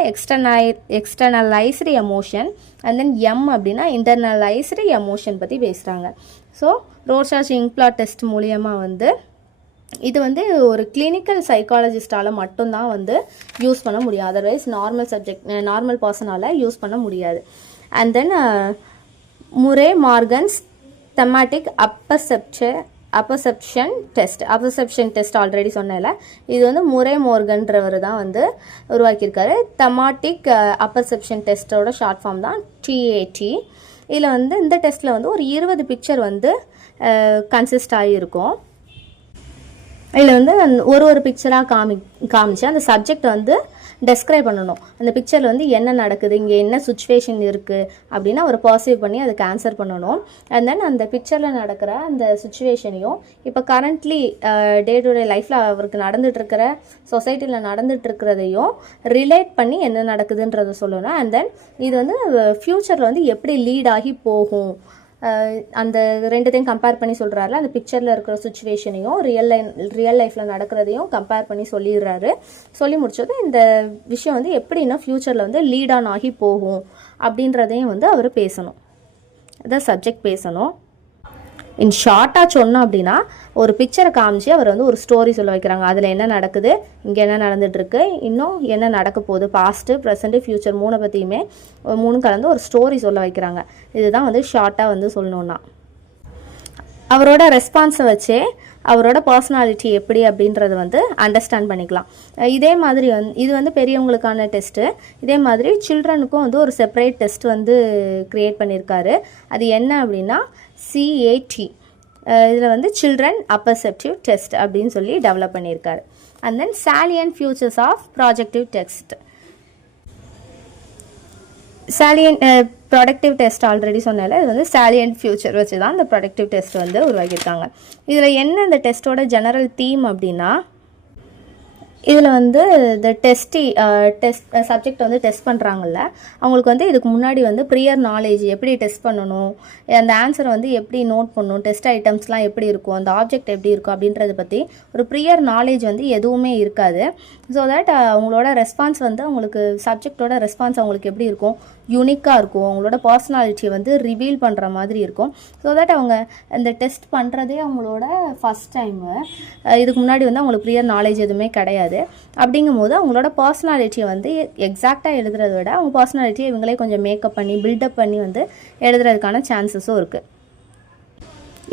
எக்ஸ்டர்னலைஸ்டு எமோஷன், அண்ட் தென் எம் அப்படின்னா இன்டர்னலைஸ்டு எமோஷன் பற்றி பேசுகிறாங்க. ஸோ ரோர்ஷாச் இங்க்பிளாட் டெஸ்ட் மூலியமாக வந்து இது வந்து ஒரு கிளினிக்கல் சைக்காலஜிஸ்டால் மட்டும்தான் வந்து யூஸ் பண்ண முடியும், அதர்வைஸ் நார்மல் பர்சனால் யூஸ் பண்ண முடியாது. And then Murray Morgan's thematic apperception test already சொன்னேன்ல, இது வந்து முரே மோர்கன்றவர் தான் வந்து உருவாக்கியிருக்காரு. தெமாட்டிக் அப்பர்செப்ஷன் டெஸ்ட்டோட ஷார்ட் ஃபார்ம் தான் டிஏடி. இதில் வந்து இந்த டெஸ்ட்டில் வந்து ஒரு 20 பிக்சர் வந்து கன்சிஸ்ட் ஆகியிருக்கும். இதில் வந்து ஒரு பிக்சராக காமிச்சு அந்த சப்ஜெக்ட் வந்து டெஸ்கிரைப் பண்ணணும். அந்த பிக்சரில் வந்து என்ன நடக்குது, இங்கே என்ன சுச்சுவேஷன் இருக்குது அப்படின்னு அவர் பாசிவ் பண்ணி அதுக்கு ஆன்சர் பண்ணணும். அண்ட் தென் அந்த பிக்சரில் நடக்கிற அந்த சுச்சுவேஷனையும் இப்போ கரண்ட்லி டே டு டே லைஃப்பில் அவருக்கு நடந்துகிட்ருக்கிற சொசைட்டியில் நடந்துகிட்ருக்கிறதையும் ரிலேட் பண்ணி என்ன நடக்குதுன்றதை சொல்லணும். அண்ட் தென் இது வந்து ஃப்யூச்சரில் வந்து எப்படி லீட் ஆகி போகும், அந்த ரெண்டுத்தையும் கம்பேர் பண்ணி சொல்கிறாரு. அந்த பிக்சரில் இருக்கிற சுச்சுவேஷனையும் ரியல் லைஃப்பில் நடக்கிறதையும் கம்பேர் பண்ணி சொல்லிடுறாரு. சொல்லி முடிச்சதும் இந்த விஷயம் வந்து எப்படின்னா ஃப்யூச்சரில் வந்து லீட் ஆன் ஆகி போகும் அப்படின்றதையும் வந்து அவர் பேசணும், அதான் சப்ஜெக்ட் பேசணும். இன் ஷார்ட்டாக சொன்னோம் அப்படின்னா ஒரு பிக்சரை காமிச்சு அவர் வந்து ஒரு ஸ்டோரி சொல்ல வைக்கிறாங்க. அதில் என்ன நடக்குது, இங்கே என்ன நடந்துகிட்ருக்கு, இன்னும் என்ன நடக்க போகுது, பாஸ்ட்டு, ப்ரெசண்ட்டு, ஃப்யூச்சர் பற்றியுமே கலந்து ஒரு ஸ்டோரி சொல்ல வைக்கிறாங்க. இதுதான் வந்து ஷார்ட்டாக வந்து சொல்லணுன்னா. அவரோட ரெஸ்பான்ஸை வச்சே அவரோட பர்சனாலிட்டி எப்படி அப்படின்றத வந்து அண்டர்ஸ்டாண்ட் பண்ணிக்கலாம். இதே மாதிரி இது வந்து பெரியவங்களுக்கான டெஸ்ட்டு. இதே மாதிரி சில்ட்ரனுக்கும் வந்து ஒரு செப்பரேட் டெஸ்ட் வந்து க்ரியேட் பண்ணியிருக்காரு. அது என்ன அப்படின்னா சிஏடி. இதில் வந்து சில்ட்ரன் அப்பர்செப்டிவ் டெஸ்ட் அப்படின்னு சொல்லி டெவலப் பண்ணியிருக்காரு. And then salient features of projective test. Productive test already சொன்னால இது வந்து சாலியன்ட் ஃபியூச்சர் வச்சு தான் இந்த ப்ராடக்டிவ் டெஸ்ட் வந்து உருவாக்கியிருக்காங்க. இதில் என்ன இந்த டெஸ்ட்டோட ஜெனரல் தீம் அப்படின்னா, இதில் வந்து இந்த டெஸ்ட் சப்ஜெக்ட் வந்து டெஸ்ட் பண்ணுறாங்கல்ல, அவங்களுக்கு வந்து இதுக்கு முன்னாடி வந்து ப்ரியர் நாலேஜ் எப்படி டெஸ்ட் பண்ணணும், அந்த ஆன்சரை வந்து எப்படி நோட் பண்ணணும், டெஸ்ட் ஐட்டம்ஸ்லாம் எப்படி இருக்கும், அந்த ஆப்ஜெக்ட் எப்படி இருக்கும் அப்படின்றத பற்றி ஒரு ப்ரியர் நாலேஜ் வந்து எதுவுமே இருக்காது. ஸோ தட் அவங்களோட ரெஸ்பான்ஸ் வந்து அவங்களுக்கு சப்ஜெக்டோட ரெஸ்பான்ஸ் அவங்களுக்கு எப்படி இருக்கும், யூனிக்காக இருக்கும், அவங்களோட பர்சனாலிட்டியை வந்து ரிவீல் பண்ணுற மாதிரி இருக்கும். ஸோ தட் அவங்க இந்த டெஸ்ட் பண்ணுறதே அவங்களோட ஃபஸ்ட் டைமு. இதுக்கு முன்னாடி வந்து அவங்களுக்கு ப்ரியர் நாலேஜ் எதுவுமே கிடையாது. அப்படிங்கும் போது அவங்களோட பர்சனாலிட்டியை வந்து எக்ஸாக்டாக எழுதுறத விட அவங்க பர்சனாலிட்டியை இவங்களே கொஞ்சம் மேக்கப் பண்ணி பில்டப் பண்ணி வந்து எழுதுறதுக்கான சான்சஸும் இருக்குது.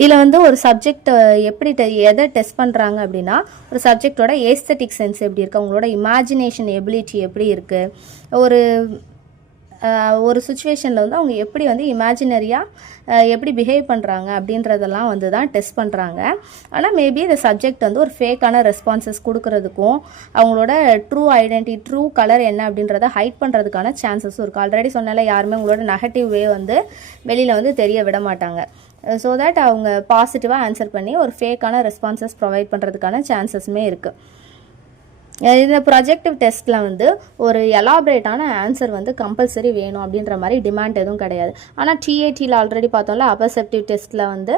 இதில் வந்து ஒரு சப்ஜெக்ட் எப்படி எதை டெஸ்ட் பண்ணுறாங்க அப்படின்னா, ஒரு சப்ஜெக்டோட ஏஸ்தட்டிக் சென்ஸ் எப்படி இருக்குது, அவங்களோட இமேஜினேஷன் எபிலிட்டி எப்படி இருக்குது, ஒரு ஒரு சுச்சுவேஷனில் வந்து அவங்க எப்படி வந்து இமேஜினரியாக எப்படி பிஹேவ் பண்ணுறாங்க அப்படின்றதெல்லாம் வந்து தான் டெஸ்ட் பண்ணுறாங்க. ஆனால் மேபி இந்த சப்ஜெக்ட் வந்து ஒரு ஃபேக்கான ரெஸ்பான்சஸ் கொடுக்கறதுக்கும் அவங்களோட ட்ரூ ஐடென்டிட்டி ட்ரூ கலர் என்ன அப்படின்றத ஹைட் பண்ணுறதுக்கான சான்சஸும் இருக்குது. ஆல்ரெடி சொன்னால யாருமே உங்களோட நெகட்டிவ் வே வந்து வெளியில் வந்து தெரிய விட மாட்டாங்க. ஸோ தட் அவங்க பாசிட்டிவாக ஆன்சர் பண்ணி ஒரு ஃபேக்கான ரெஸ்பான்சஸ் ப்ரொவைட் பண்ணுறதுக்கான சான்சஸுமே இருக்குது. இந்த ப்ராஜெக்டிவ் டெஸ்ட்டில் வந்து ஒரு எலாபரேட்டான ஆன்சர் வந்து கம்பல்சரி வேணும் அப்படின்ற மாதிரி டிமாண்ட் எதுவும் கிடையாது. ஆனால் டிஏடியில் ஆல்ரெடி பார்த்தோம்ல அப்பர்செப்டிவ் டெஸ்ட்டில் வந்து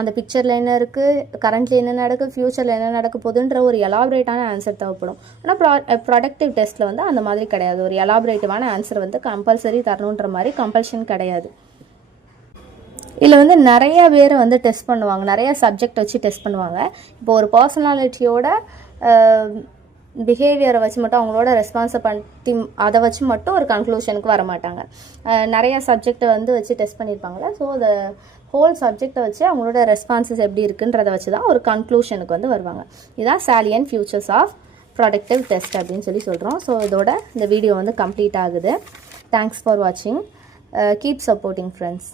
அந்த பிக்சரில் என்ன இருக்குது, கரண்ட்லி என்ன நடக்குது, ஃப்யூச்சரில் என்ன நடக்க போகுதுன்ற ஒரு எலாபரேட்டான ஆன்சர் தேவைப்படும். ஆனால் ப்ராடக்டிவ் டெஸ்ட்டில் வந்து அந்த மாதிரி கிடையாது. ஒரு எலாபரேட்டிவான ஆன்சர் வந்து கம்பல்சரி தரணுன்ற மாதிரி கம்பல்ஷன் கிடையாது. இதில் வந்து நிறைய பேர் வந்து டெஸ்ட் பண்ணுவாங்க, நிறைய சப்ஜெக்ட் வச்சு டெஸ்ட் பண்ணுவாங்க. இப்போ ஒரு பர்சனாலிட்டியோட பிஹேவியரை வச்சு மட்டும் அவங்களோட ரெஸ்பான்ஸை பற்றி அதை வச்சு மட்டும் ஒரு கன்க்ளூஷனுக்கு வர மாட்டாங்க. நிறைய சப்ஜெக்டை வந்து வச்சு டெஸ்ட் பண்ணியிருப்பாங்களே. ஸோ அந்த ஹோல் சப்ஜெக்டை வச்சு அவங்களோட ரெஸ்பான்சஸ் எப்படி இருக்குன்றதை வச்சு தான் ஒரு கன்க்ளூஷனுக்கு வந்து வருவாங்க. இதுதான் salient features of productive test அப்படின்னு சொல்கிறோம். ஸோ இதோட இந்த வீடியோ வந்து கம்ப்ளீட் ஆகுது. தேங்க்ஸ் ஃபார் வாட்சிங். Keep supporting friends.